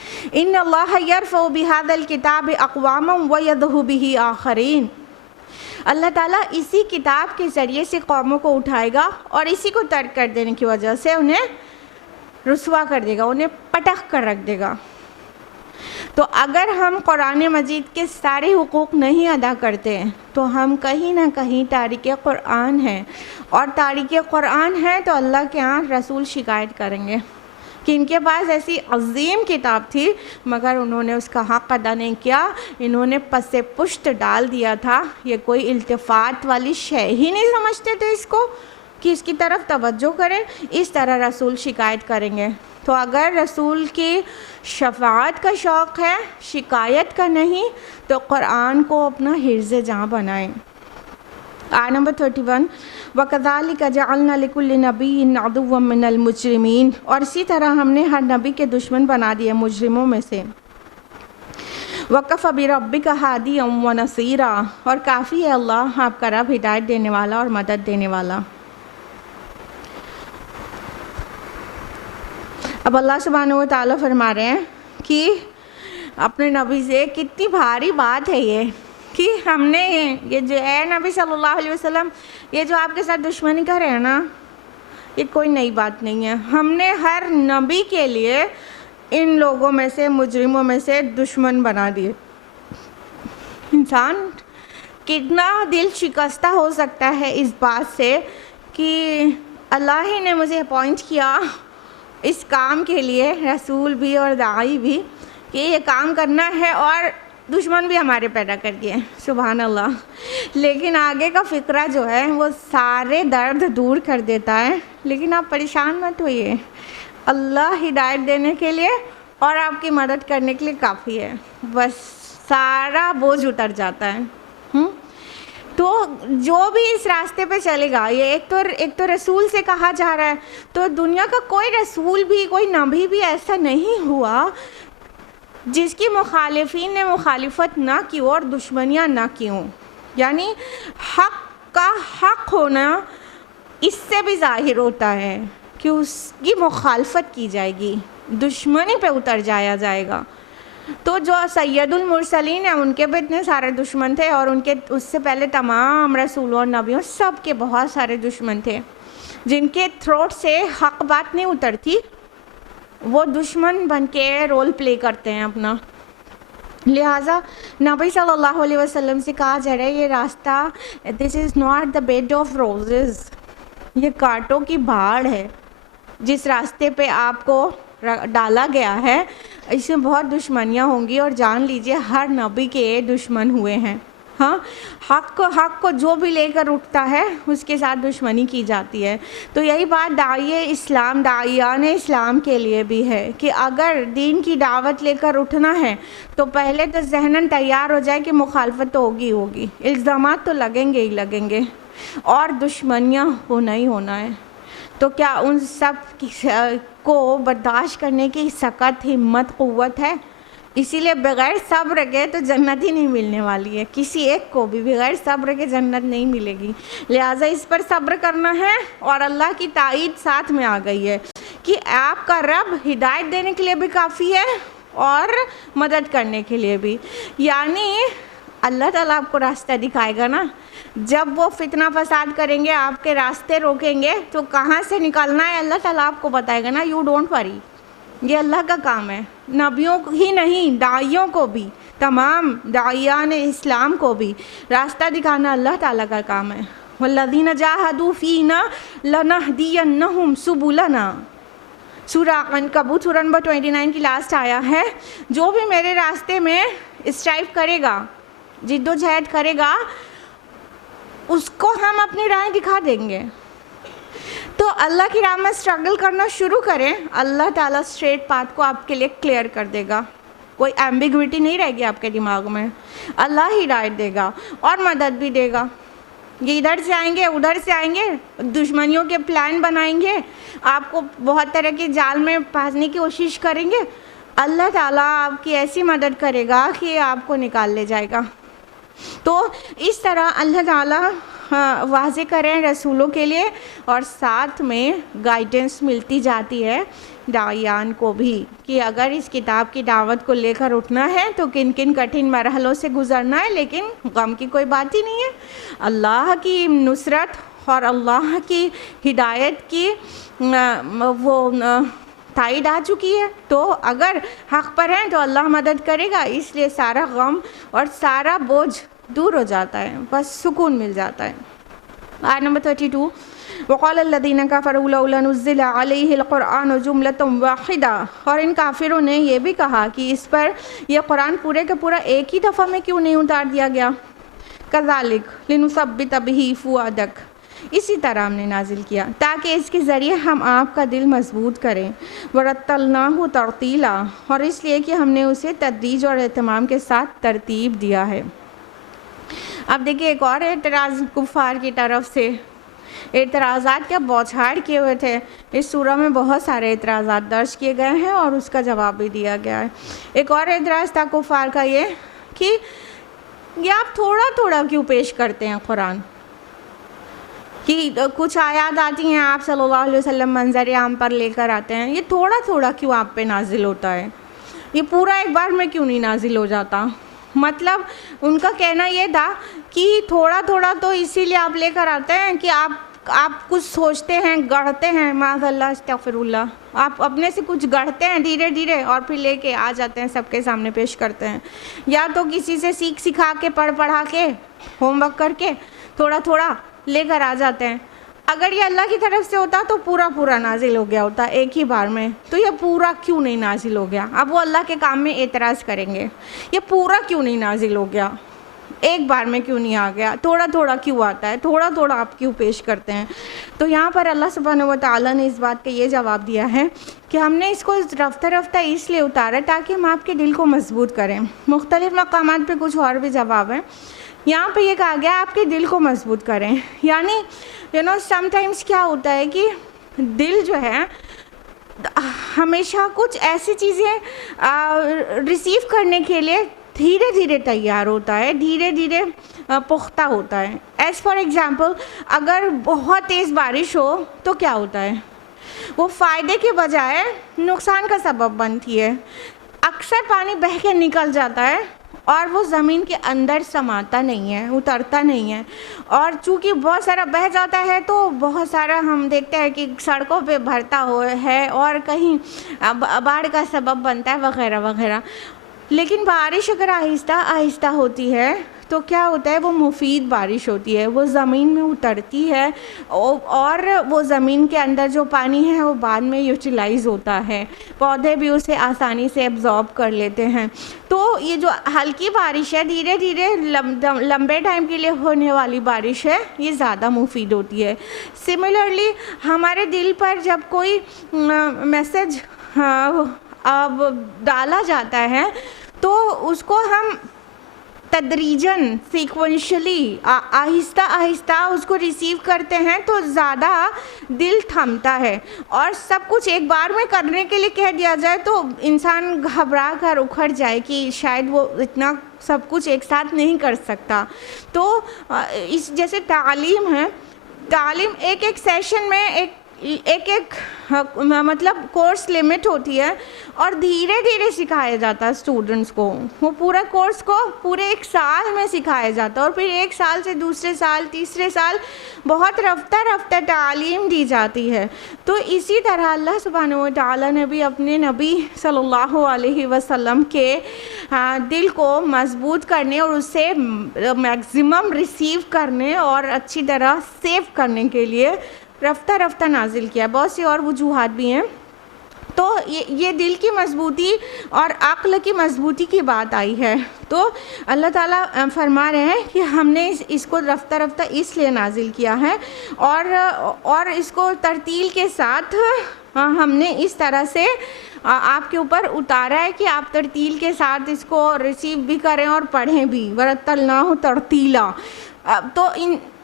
ان اللہ یرفع بہذا الکتاب اقواما ویضع بہ آخرین، اللہ تعالیٰ اسی کتاب کے ذریعے سے قوموں کو اٹھائے گا اور اسی کو ترک کر دینے کی وجہ سے انہیں رسوا کر دے گا، انہیں پٹخ کر رکھ دے گا۔ تو اگر ہم قرآن مجید کے سارے حقوق نہیں ادا کرتے تو ہم کہیں نہ کہیں تارک قرآن ہیں، اور تارک قرآن ہیں تو اللہ کے ہاں رسول شکایت کریں گے کہ ان کے پاس ایسی عظیم کتاب تھی مگر انہوں نے اس کا حق ادا نہیں کیا، انہوں نے پس پشت ڈال دیا تھا، یہ کوئی التفات والی شے ہی نہیں سمجھتے تھے اس کو کہ اس کی طرف توجہ کریں، اس طرح رسول شکایت کریں گے۔ تو اگر رسول کی شفاعت کا شوق ہے، شکایت کا نہیں، تو قرآن کو اپنا حرز جاں بنائیں۔ آیت نمبر 31، وَكَذَلِكَ جَعَلْنَا لِكُلِّ نَبِيٍّ عَدُوًّا مِّنَ الْمُجْرِمِينَ، اور اسی طرح ہم نے ہر نبی کے دشمن بنا دیے مجرموں میں سے۔ وَكَفَى بِرَبِّكَ هَادِيًا وَنَصِيرًا، اور کافی ہے اللہ آپ کا رب ہدایت دینے والا اور مدد دینے والا۔ اب اللہ سبحانہ و تعالیٰ فرما رہے ہیں کہ اپنے نبی سے کتنی بھاری بات ہے یہ کہ ہم نے یہ جو اے نبی صلی اللہ علیہ وسلم، یہ جو آپ کے ساتھ دشمنی کر رہے ہیں نا، یہ کوئی نئی بات نہیں ہے، ہم نے ہر نبی کے لیے ان لوگوں میں سے، مجرموں میں سے دشمن بنا دیے۔ انسان کتنا دل شکستہ ہو سکتا ہے اس بات سے کہ اللہ ہی نے مجھے اپوائنٹ کیا اس کام کے لیے، رسول بھی اور داعی بھی، کہ یہ کام کرنا ہے، اور دشمن بھی ہمارے پیدا کر دیے، سبحان اللہ۔ لیکن آگے کا فقرہ جو ہے وہ سارے درد دور کر دیتا ہے۔ لیکن آپ پریشان مت ہوئیے، اللہ ہدایت دینے کے لیے اور آپ کی مدد کرنے کے لیے کافی ہے، بس سارا بوجھ اتر جاتا ہے۔ تو جو بھی اس راستے پہ چلے گا، یہ ایک تو رسول سے کہا جا رہا ہے، تو دنیا کا کوئی رسول بھی، کوئی نبی بھی ایسا نہیں ہوا جس کی مخالفین نے مخالفت نہ کی اور دشمنیاں نہ کی ہوں۔ یعنی حق کا حق ہونا اس سے بھی ظاہر ہوتا ہے کہ اس کی مخالفت کی جائے گی، دشمنی پہ اتر جایا جائے گا۔ تو جو سید المرسلین ہیں ان کے بھی اتنے سارے دشمن تھے، اور ان کے اس سے پہلے تمام رسولوں اور نبیوں سب کے بہت سارے دشمن تھے جن کے تھروٹ سے حق بات نہیں اترتی، وہ دشمن بن کے رول پلے کرتے ہیں اپنا۔ لہٰذا نبی صلی اللہ علیہ وسلم سے کہا جا رہا ہے یہ راستہ دس is not the bed of roses, یہ کانٹوں کی بہاڑ ہے، جس راستے پہ آپ کو ڈالا گیا ہے اس میں بہت دشمنیاں ہوں گی، اور جان لیجئے ہر نبی کے دشمن ہوئے ہیں۔ ہاں، حق کو جو بھی لے کر اٹھتا ہے اس کے ساتھ دشمنی کی جاتی ہے۔ تو یہی بات داعیان اسلام کے لیے بھی ہے کہ اگر دین کی دعوت لے کر اٹھنا ہے تو پہلے تو ذہناً تیار ہو جائے کہ مخالفت تو ہوگی، الزامات تو لگیں گے اور دشمنیاں ہونا ہی ہونا ہے۔ تو کیا ان سب کو برداشت کرنے کی سخت ہمت، قوت ہے؟ اسی لیے بغیر صبر کے تو جنت ہی نہیں ملنے والی ہے، کسی ایک کو بھی بغیر صبر کے جنت نہیں ملے گی۔ لہٰذا اس پر صبر کرنا ہے، اور اللہ کی تائید ساتھ میں آ گئی ہے کہ آپ کا رب ہدایت دینے کے لیے بھی کافی ہے اور مدد کرنے کے لیے بھی۔ یعنی اللہ تعالیٰ آپ کو راستہ دکھائے گا نا، جب وہ فتنہ فساد کریں گے، آپ کے راستے روکیں گے، تو کہاں سے نکلنا ہے اللہ تعالیٰ آپ کو بتائے گا نا۔ یو ڈونٹ وری، یہ اللہ کا کام ہے، نبیوں ہی نہیں داعیوں کو بھی، تمام داعیان اسلام کو بھی راستہ دکھانا اللہ تعالیٰ کا کام ہے۔ وَالَّذِينَ جَاهَدُوا فِينَا لَنَهْدِيَنَّهُمْ سُبُلَنَا، سورہ عنکبوت سورہ نمبر 29 کی لاسٹ آیا ہے، جو بھی میرے راستے میں اسٹرائیو کرے گا، جد و جہد کرے گا، اس کو ہم اپنی راہیں دکھا دیں گے۔ تو اللہ کی راہ میں اسٹرگل کرنا شروع کریں، اللہ تعالیٰ اسٹریٹ پاتھ کو آپ کے لیے کلیئر کر دے گا، کوئی ایمبیگوٹی نہیں رہے گی آپ کے دماغ میں، اللہ ہی ہدایت دے گا اور مدد بھی دے گا۔ یہ ادھر سے آئیں گے، ادھر سے آئیں گے، دشمنیوں کے پلان بنائیں گے، آپ کو بہت طرح کی جال میں پھنسنے کی کوشش کریں گے، اللہ تعالیٰ آپ کی ایسی مدد کرے گا کہ آپ کو نکال لے جائے گا۔ تو اس طرح اللہ تعالیٰ واضح کریں رسولوں کے لیے، اور ساتھ میں گائیڈنس ملتی جاتی ہے داعیان کو بھی کہ اگر اس کتاب کی دعوت کو لے کر اٹھنا ہے تو کن کن کٹھن مرحلوں سے گزرنا ہے، لیکن غم کی کوئی بات ہی نہیں ہے۔ اللہ کی نصرت اور اللہ کی ہدایت کی وہ تائید آ چکی ہے، تو اگر حق پر ہیں تو اللہ مدد کرے گا، اس لیے سارا غم اور سارا بوجھ دور ہو جاتا ہے، بس سکون مل جاتا ہے۔ آیت نمبر 32، وقال الذین کفروا لولا نزل علیہ القرآن جملۃ واحدہ، اور ان کافروں نے یہ بھی کہا کہ اس پر یہ قرآن پورے کا پورا ایک ہی دفعہ میں کیوں نہیں اتار دیا گیا۔ کذالک لنثبت بہ فؤادک، اسی طرح ہم نے نازل کیا تاکہ اس کے ذریعے ہم آپ کا دل مضبوط کریں۔ ورتلناہ ترتیلا، اور اس لیے کہ ہم نے اسے تدریج اور اہتمام کے ساتھ ترتیب دیا ہے۔ اب دیکھیں ایک اور اعتراض کفار کی طرف سے، اعتراضات کا بوچھاڑ کیے ہوئے تھے۔ اس سورہ میں بہت سارے اعتراضات درج کیے گئے ہیں اور اس کا جواب بھی دیا گیا ہے۔ ایک اور اعتراض تھا کفار کا یہ کہ یہ آپ تھوڑا تھوڑا کیوں پیش کرتے ہیں قرآن، کہ کچھ آیات آتی ہیں آپ صلی اللہ علیہ وسلم منظر عام پر لے کر آتے ہیں، یہ تھوڑا تھوڑا کیوں آپ پہ نازل ہوتا ہے، یہ پورا ایک بار میں کیوں نہیں نازل ہو جاتا۔ مطلب ان کا کہنا یہ تھا کہ تھوڑا تھوڑا تو اسی لیے آپ لے کر آتے ہیں کہ آپ کچھ سوچتے ہیں، گڑھتے ہیں، معاذ اللہ استغفر اللہ، آپ اپنے سے کچھ گڑھتے ہیں دھیرے دھیرے اور پھر لے کے آ جاتے ہیں، سب کے سامنے پیش کرتے ہیں، یا تو کسی سے سیکھ سکھا کے پڑھا کے ہوم ورک کر کے تھوڑا تھوڑا لے کر آ جاتے ہیں۔ اگر یہ اللہ کی طرف سے ہوتا تو پورا نازل ہو گیا ہوتا ایک ہی بار میں، تو یہ پورا کیوں نہیں نازل ہو گیا؟ اب وہ اللہ کے کام میں اعتراض کریں گے، یہ پورا کیوں نہیں نازل ہو گیا، ایک بار میں کیوں نہیں آ گیا، تھوڑا تھوڑا کیوں آتا ہے، تھوڑا تھوڑا آپ کیوں پیش کرتے ہیں؟ تو یہاں پر اللہ سبحانہ و تعالیٰ نے اس بات کا یہ جواب دیا ہے کہ ہم نے اس کو رفتہ رفتہ اس لیے اتارا تاکہ ہم آپ کے دل کو مضبوط کریں۔ مختلف مقامات پہ کچھ اور بھی جواب ہیں، یہاں پہ یہ کہا گیا آپ کے دل کو مضبوط کریں، یعنی سم ٹائمز کیا ہوتا ہے کہ دل جو ہے ہمیشہ کچھ ایسی چیزیں ریسیو کرنے کے لیے دھیرے دھیرے تیار ہوتا ہے، دھیرے دھیرے پختہ ہوتا ہے۔ ایز فار ایگزامپل اگر بہت تیز بارش ہو تو کیا ہوتا ہے، وہ فائدے کے بجائے نقصان کا سبب بنتی ہے۔ اکثر پانی بہہ کے نکل جاتا ہے اور وہ زمین کے اندر سماتا نہیں ہے، اترتا نہیں ہے، اور چونکہ بہت سارا بہہ جاتا ہے تو بہت سارا ہم دیکھتے ہیں کہ سڑکوں پہ بھرتا ہوا ہے اور کہیں باڑھ کا سبب بنتا ہے وغیرہ وغیرہ۔ لیکن بارش اگر آہستہ آہستہ ہوتی ہے تو کیا ہوتا ہے، وہ مفید بارش ہوتی ہے، وہ زمین میں اترتی ہے اور وہ زمین کے اندر جو پانی ہے وہ بعد میں یوٹیلائز ہوتا ہے، پودے بھی اسے آسانی سے ایبزارب کر لیتے ہیں۔ تو یہ جو ہلکی بارش ہے، دھیرے دھیرے لمبے ٹائم کے لیے ہونے والی بارش ہے، یہ زیادہ مفید ہوتی ہے۔ سملرلی ہمارے دل پر جب کوئی میسج ڈالا جاتا ہے تو اس کو ہم تدریجاً سیکوینشلی آہستہ آہستہ اس کو ریسیو کرتے ہیں تو زیادہ دل تھمتا ہے، اور سب کچھ ایک بار میں کرنے کے لیے کہہ دیا جائے تو انسان گھبرا کر اکھڑ جائے کہ شاید وہ اتنا سب کچھ ایک ساتھ نہیں کر سکتا۔ تو اس جیسے تعلیم ہے، تعلیم ایک ایک سیشن میں ایک مطلب کورس لمٹ ہوتی ہے اور دھیرے دھیرے سکھایا جاتا ہے اسٹوڈنٹس کو، وہ پورا کورس کو پورے ایک سال میں سکھایا جاتا ہے، اور پھر ایک سال سے دوسرے سال تیسرے سال بہت رفتہ رفتہ تعلیم دی جاتی ہے۔ تو اسی طرح اللہ سبحانہ و تعالیٰ نے بھی اپنے نبی صلی اللہ علیہ وسلم کے دل کو مضبوط کرنے اور اسے میکسیمم ریسیو کرنے اور اچھی طرح سیو کرنے کے لیے رفتہ رفتہ نازل کیا۔ بہت سی اور وجوہات بھی ہیں۔ تو یہ دل کی مضبوطی اور عقل کی مضبوطی کی بات آئی ہے، تو اللہ تعالیٰ فرما رہے ہیں کہ ہم نے اس کو رفتہ رفتہ اس لیے نازل کیا ہے اور اس کو ترتیل کے ساتھ ہم نے اس طرح سے آپ کے اوپر اتارا ہے کہ آپ ترتیل کے ساتھ اس کو ریسیو بھی کریں اور پڑھیں بھی۔ ورتلناہ ترتیلا۔ تو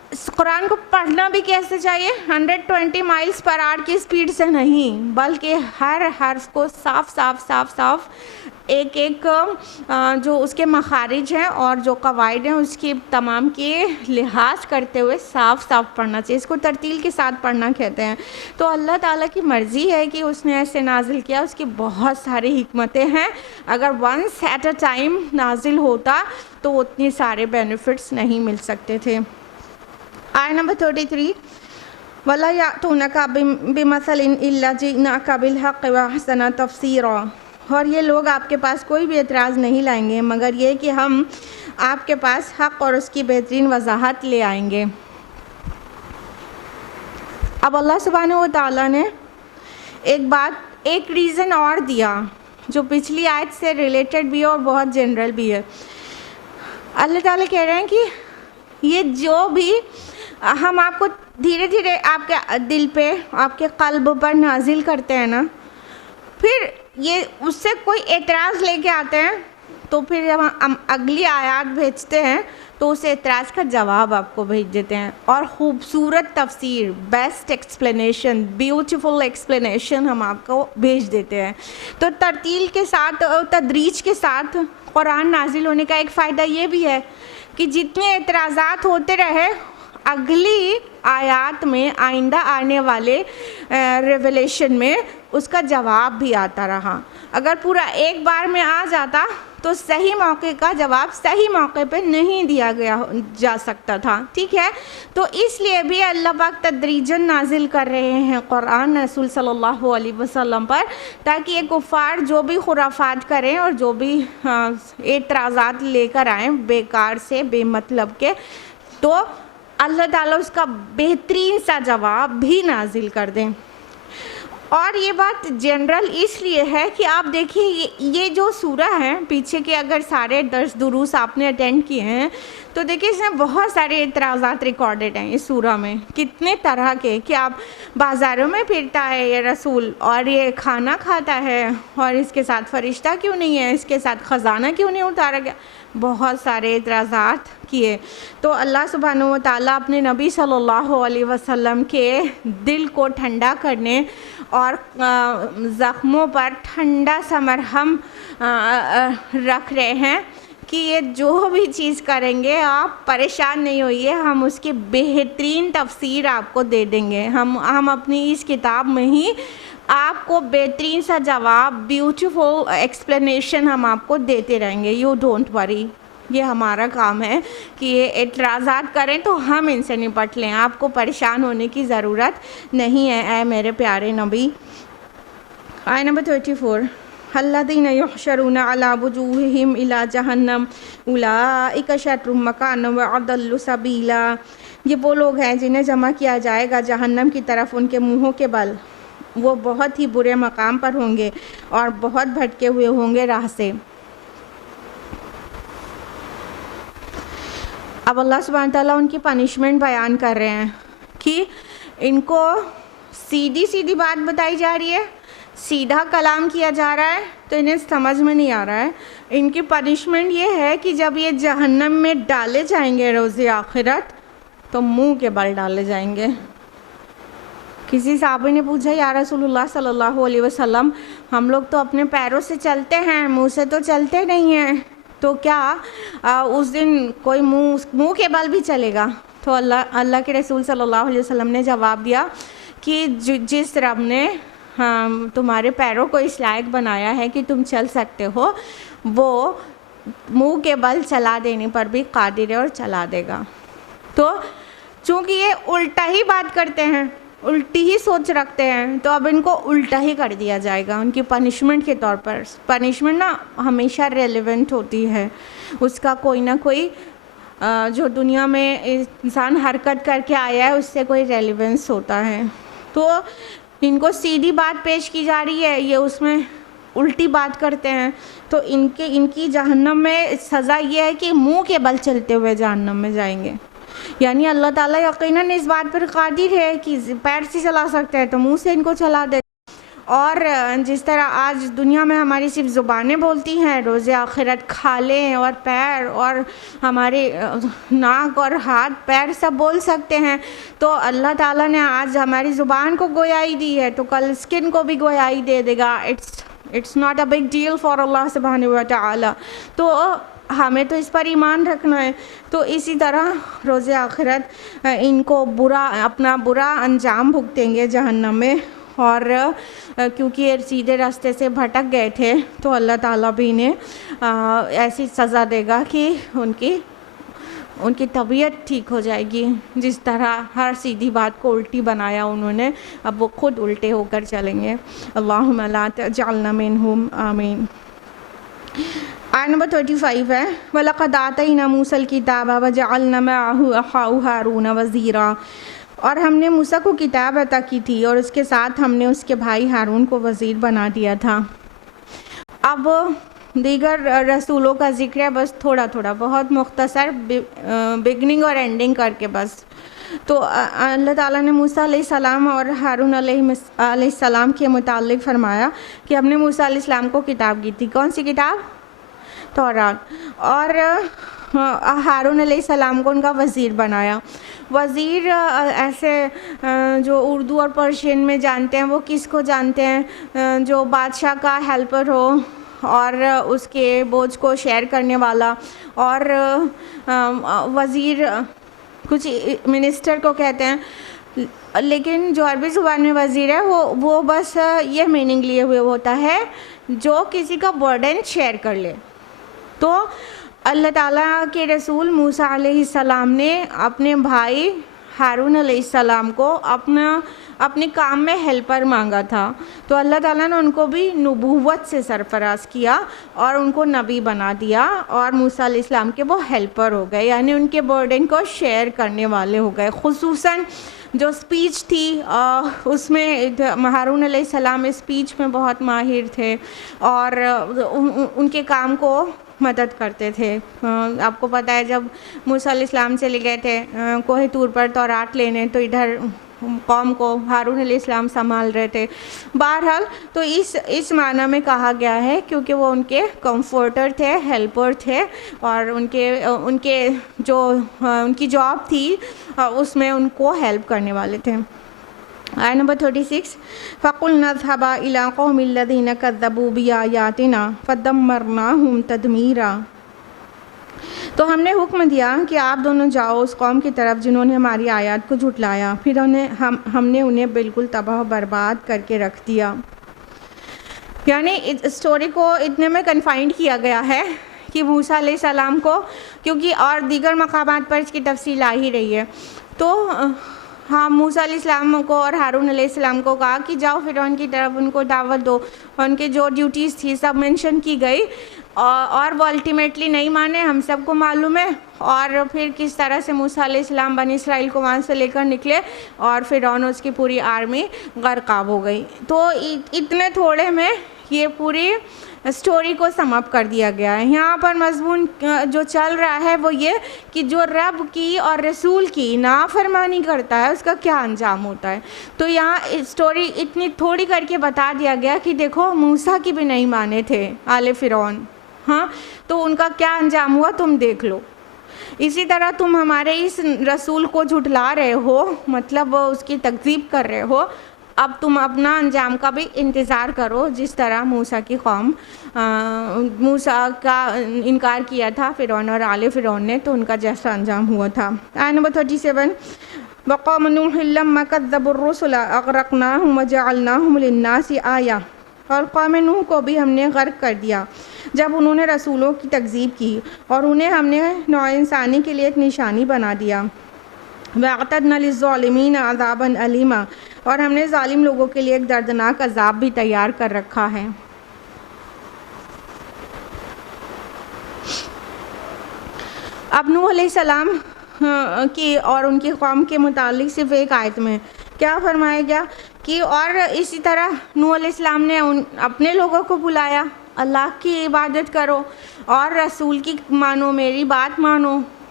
قرآن کو پڑھنا بھی کیسے چاہیے؟ 120 مائلز پر آور کی سپیڈ سے نہیں، بلکہ ہر حرف کو صاف صاف صاف صاف ایک ایک جو اس کے مخارج ہیں اور جو قواعد ہیں اس کی تمام کے لحاظ کرتے ہوئے صاف صاف پڑھنا چاہیے. اس کو ترتیل کے ساتھ پڑھنا کہتے ہیں. تو اللہ تعالیٰ کی مرضی ہے کہ اس نے ایسے نازل کیا، اس کی بہت ساری حکمتیں ہیں. اگر ونس ایٹ اے ٹائم نازل ہوتا تو اتنے سارے بینیفٹس نہیں مل سکتے تھے. آیت نمبر 33 وَلَا يَأْتُونَكَ بِمَثَلٍ إِلَّا جِئْنَاكَ بِالْحَقِّ وَأَحْسَنَ تَفْسِيرًا. اور یہ لوگ آپ کے پاس کوئی بھی اعتراض نہیں لائیں گے مگر یہ کہ ہم آپ کے پاس حق اور اس کی بہترین وضاحت لے آئیں گے. اب اللہ سبحانہ و تعالیٰ نے ایک ریزن اور دیا جو پچھلی آیت سے ریلیٹڈ بھی ہے اور بہت جنرل بھی ہے. اللہ تعالیٰ کہہ رہے ہیں کہ یہ جو بھی ہم آپ کو دھیرے دھیرے آپ کے دل پہ، آپ کے قلب پر نازل کرتے ہیں نا، پھر یہ اس سے کوئی اعتراض لے کے آتے ہیں تو پھر جب ہم اگلی آیات بھیجتے ہیں تو اس اعتراض کا جواب آپ کو بھیج دیتے ہیں اور خوبصورت تفسیر، بیسٹ ایکسپلینیشن، بیوٹیفل ایکسپلینیشن ہم آپ کو بھیج دیتے ہیں. تو ترتیل کے ساتھ، تدریج کے ساتھ قرآن نازل ہونے کا ایک فائدہ یہ بھی ہے کہ جتنے اعتراضات ہوتے رہے اگلی آیات میں، آئندہ آنے والے ریویلیشن میں اس کا جواب بھی آتا رہا. اگر پورا ایک بار میں آ جاتا تو صحیح موقع کا جواب صحیح موقع پہ نہیں دیا جا سکتا تھا. ٹھیک ہے، تو اس لیے بھی اللہ پاک تدریجاً نازل کر رہے ہیں قرآن رسول صلی اللہ علیہ وسلم پر، تاکہ یہ کفار جو بھی خرافات کریں اور جو بھی اعتراضات لے کر آئیں بیکار سے، بے مطلب کے، تو اللہ تعالیٰ اس کا بہترین سا جواب بھی نازل کر دیں. اور یہ بات جنرل اس لیے ہے کہ آپ دیکھیں یہ جو سورہ ہے پیچھے کے، اگر سارے درس دروس آپ نے اٹینڈ کیے ہیں تو دیکھیں اس میں بہت سارے اعتراضات ریکارڈڈ ہیں اس سورہ میں، کتنے طرح کے، کہ آپ بازاروں میں پھرتا ہے یہ رسول اور یہ کھانا کھاتا ہے اور اس کے ساتھ فرشتہ کیوں نہیں ہے، اس کے ساتھ خزانہ کیوں نہیں اتارا گیا، بہت سارے اعتراضات کیے. تو اللہ سبحانہ و تعالیٰ اپنے نبی صلی اللہ علیہ وسلم کے دل کو ٹھنڈا کرنے اور زخموں پر ٹھنڈا سا مرہم رکھ رہے ہیں کہ یہ جو بھی چیز کریں گے آپ پریشان نہیں ہوئیے، ہم اس کی بہترین تفسیر آپ کو دے دیں گے. ہم اپنی اس کتاب میں ہی آپ کو بہترین سا جواب، بیوٹیفل ایکسپلینیشن ہم آپ کو دیتے رہیں گے. یو ڈونٹ وری، یہ ہمارا کام ہے کہ یہ اعتراضات کریں تو ہم ان سے نپٹ لیں، آپ کو پریشان ہونے کی ضرورت نہیں ہے اے میرے پیارے نبی. آیت نمبر 34 الذین یحشرون علی وجوہہم الی جہنم اولئک شر مکانا واضل سبیلا. یہ وہ لوگ ہیں جنہیں جمع کیا جائے گا جہنم کی طرف ان کے منہوں کے بل، وہ بہت ہی برے مقام پر ہوں گے اور بہت بھٹکے ہوئے ہوں گے راہ سے. اب اللہ سبحانہ تعالیٰ ان کی پنشمنٹ بیان کر رہے ہیں کہ ان کو سیدھی سیدھی بات بتائی جا رہی ہے، سیدھا کلام کیا جا رہا ہے تو انہیں سمجھ میں نہیں آ رہا ہے. ان کی پنشمنٹ یہ ہے کہ جب یہ جہنم میں ڈالے جائیں گے روز آخرت تو منہ کے بل ڈالے جائیں گے. کسی صحابی نے پوچھا یا رسول اللہ صلی اللہ علیہ وسلم، ہم لوگ تو اپنے پیروں سے چلتے ہیں، منہ سے تو چلتے نہیں ہیں، تو کیا اس دن کوئی منہ کے بل بھی چلے گا؟ تو اللہ کے رسول صلی اللہ علیہ وسلم نے جواب دیا کہ جس رب نے تمہارے پیروں کو اس لائق بنایا ہے کہ تم چل سکتے ہو، وہ منہ کے بل چلا دینے پر بھی قادر ہے اور چلا دے گا. تو چونکہ یہ الٹا ہی بات کرتے ہیں، الٹی ہی سوچ رکھتے ہیں، تو اب ان کو الٹا ہی کر دیا جائے گا ان کی پنشمنٹ کے طور پر. پنشمنٹ نا ہمیشہ ریلیونٹ ہوتی ہے، اس کا کوئی نہ کوئی جو دنیا میں انسان حرکت کر کے آیا ہے اس سے کوئی ریلیونس ہوتا ہے. تو ان کو سیدھی بات پیش کی جا رہی ہے، یہ اس میں الٹی بات کرتے ہیں، تو ان کی جہنم میں سزا یہ ہے کہ منہ کے بل چلتے ہوئے جہنم میں جائیں گے. یعنی اللہ تعالیٰ یقیناً اس بات پر قادر ہے کہ پیر سے چلا سکتے ہیں تو منہ سے ان کو چلا دے. اور جس طرح آج دنیا میں ہماری صرف زبانیں بولتی ہیں، روز آخرت کھالیں اور پیر اور ہمارے ناک اور ہاتھ پیر سب بول سکتے ہیں، تو اللہ تعالیٰ نے آج ہماری زبان کو گویائی دی ہے تو کل اسکن کو بھی گویائی دے دے گا. It's not a big deal for اللہ سبحانہ و تعالیٰ. تو ہمیں تو اس پر ایمان رکھنا ہے. تو اسی طرح روز آخرت ان کو اپنا برا انجام بھگتیں گے جہنم میں، اور کیونکہ یہ سیدھے راستے سے بھٹک گئے تھے تو اللہ تعالیٰ بھی انہیں ایسی سزا دے گا کہ ان کی طبیعت ٹھیک ہو جائے گی. جس طرح ہر سیدھی بات کو الٹی بنایا انہوں نے، اب وہ خود الٹے ہو کر چلیں گے. اللہم لا تجعلنا منہم، آمین. آیت نمبر 35 ہے وَلَقَدْ آتَيْنَا مُوسَى الْكِتَابَ وَجَعَلْنَا مَعَهُ أَخَاهُ هَارُونَ وَزِيرًا. اور ہم نے موسیٰ کو کتاب عطا کی تھی اور اس کے ساتھ ہم نے اس کے بھائی ہارون کو وزیر بنا دیا تھا. اب دیگر رسولوں کا ذکر ہے، بس تھوڑا تھوڑا، بہت مختصر، بگننگ اور اینڈنگ کر کے بس. تو اللہ تعالیٰ نے موسیٰ علیہ السلام اور ہارون علیہ السلام کے متعلق فرمایا کہ ہم نے موسیٰ علیہ السلام کو کتاب کی تھی. کون سی کتاب؟ تورات. اور ہارون علیہ السلام کو ان کا وزیر بنایا. وزیر ایسے جو اردو اور پرشین میں جانتے ہیں وہ کس کو جانتے ہیں؟ جو بادشاہ کا ہیلپر ہو اور اس کے بوجھ کو شیئر کرنے والا. اور وزیر کچھ منسٹر کو کہتے ہیں، لیکن جو عربی زبان میں وزیر ہے وہ بس یہ میننگ لیے ہوئے ہوتا ہے جو کسی کا برڈن شیئر کر لے. تو اللہ تعالیٰ کے رسول موسیٰ علیہ السلام نے اپنے بھائی ہارون علیہ السلام کو اپنے کام میں ہیلپر مانگا تھا، تو اللہ تعالیٰ نے ان کو بھی نبوت سے سرفراز کیا اور ان کو نبی بنا دیا، اور موسیٰ علیہ السلام کے وہ ہیلپر ہو گئے، یعنی ان کے برڈن کو شیئر کرنے والے ہو گئے. خصوصاً جو اسپیچ تھی اس میں ہارون علیہ السلام اسپیچ میں بہت ماہر تھے اور ان کے کام کو مدد کرتے تھے. آپ کو پتہ ہے جب موسیٰ علیہ السلام چلے گئے تھے کوہ طور پر تورات لینے، تو ادھر قوم کو ہارون علیہ السلام سنبھال رہے تھے. بہرحال تو اس معنی میں کہا گیا ہے کیونکہ وہ ان کے کمفورٹر تھے، ہیلپر تھے، اور ان کے جو ان کی جاب تھی اس میں ان کو ہیلپ کرنے والے تھے. آیت نمبر 36 فَقُلْنَا اذْهَبَا إِلَىٰ قَوْمِ الَّذِينَ كَذَّبُوا بِآيَاتِنَا فَدَمَّرْنَاهُمْ تَدْمِيرًا. تو ہم نے حکم دیا کہ آپ دونوں جاؤ اس قوم کی طرف جنہوں نے ہماری آیات کو جھٹلایا، پھر ہم نے انہیں بالکل تباہ و برباد کر کے رکھ دیا. یعنی اسٹوری کو اتنے میں کنفائنڈ کیا گیا ہے کہ موسیٰ علیہ السلام کو، کیونکہ اور دیگر مقامات پر اس کی تفصیل آ ہی رہی ہے، تو ہاں موسیٰ علیہ السلام کو اور ہارون علیہ السلام کو کہا کہ جاؤ فرعون کی طرف، ان کو دعوت دو. ان کے جو ڈیوٹیز تھی سب منشن کی گئی، اور وہ الٹیمیٹلی نہیں مانے، ہم سب کو معلوم ہے. اور پھر کس طرح سے موسیٰ علیہ السلام بنی اسرائیل کو وہاں سے لے کر نکلے اور فرعون اس کی پوری آرمی غرقاب ہو گئی. تو اتنے تھوڑے میں یہ پوری اسٹوری کو سم اپ کر دیا گیا ہے. یہاں پر مضمون جو چل رہا ہے وہ یہ کہ جو رب کی اور رسول کی نافرمانی کرتا ہے اس کا کیا انجام ہوتا ہے. تو یہاں اسٹوری اتنی تھوڑی کر کے بتا دیا گیا کہ دیکھو موسیٰ کی بھی نہیں مانے تھے آل فرعون، ہاں، تو ان کا کیا انجام ہوا تم دیکھ لو. اسی طرح تم ہمارے اس رسول کو جھٹلا رہے ہو، مطلب اس کی تکذیب کر رہے ہو، اب تم اپنا انجام کا بھی انتظار کرو. جس طرح موسیٰ کی قوم موسیٰ کا انکار کیا تھا فرعون اور آل فرعون نے، تو ان کا جیسا انجام ہوا تھا. آیت نمبر 37 وَقَوْمَ نُوحٍ لَمَّا كَذَّبُوا الرُّسُلَ أَغْرَقْنَاهُمْ وَجَعَلْنَاهُمْ لِلنَّاسِ آیَةً. اور قوم نوح کو بھی ہم نے غرق کر دیا جب انہوں نے رسولوں کی تکذیب کی، اور انہیں ہم نے نوع انسانی کے لیے ایک نشانی بنا دیا. وَأَعْتَدْنَا لِلظَّالِمِينَ عَذَابًا أَلِيمًا. اور ہم نے ظالم لوگوں کے لیے ایک دردناک عذاب بھی تیار کر رکھا ہے. اب نوح علیہ السلام کی اور ان کی قوم کے متعلق صرف ایک آیت میں کیا فرمایا گیا کہ اور اسی طرح نوح علیہ السلام نے اپنے لوگوں کو بلایا اللہ کی عبادت کرو اور رسول کی مانو، میری بات مانو،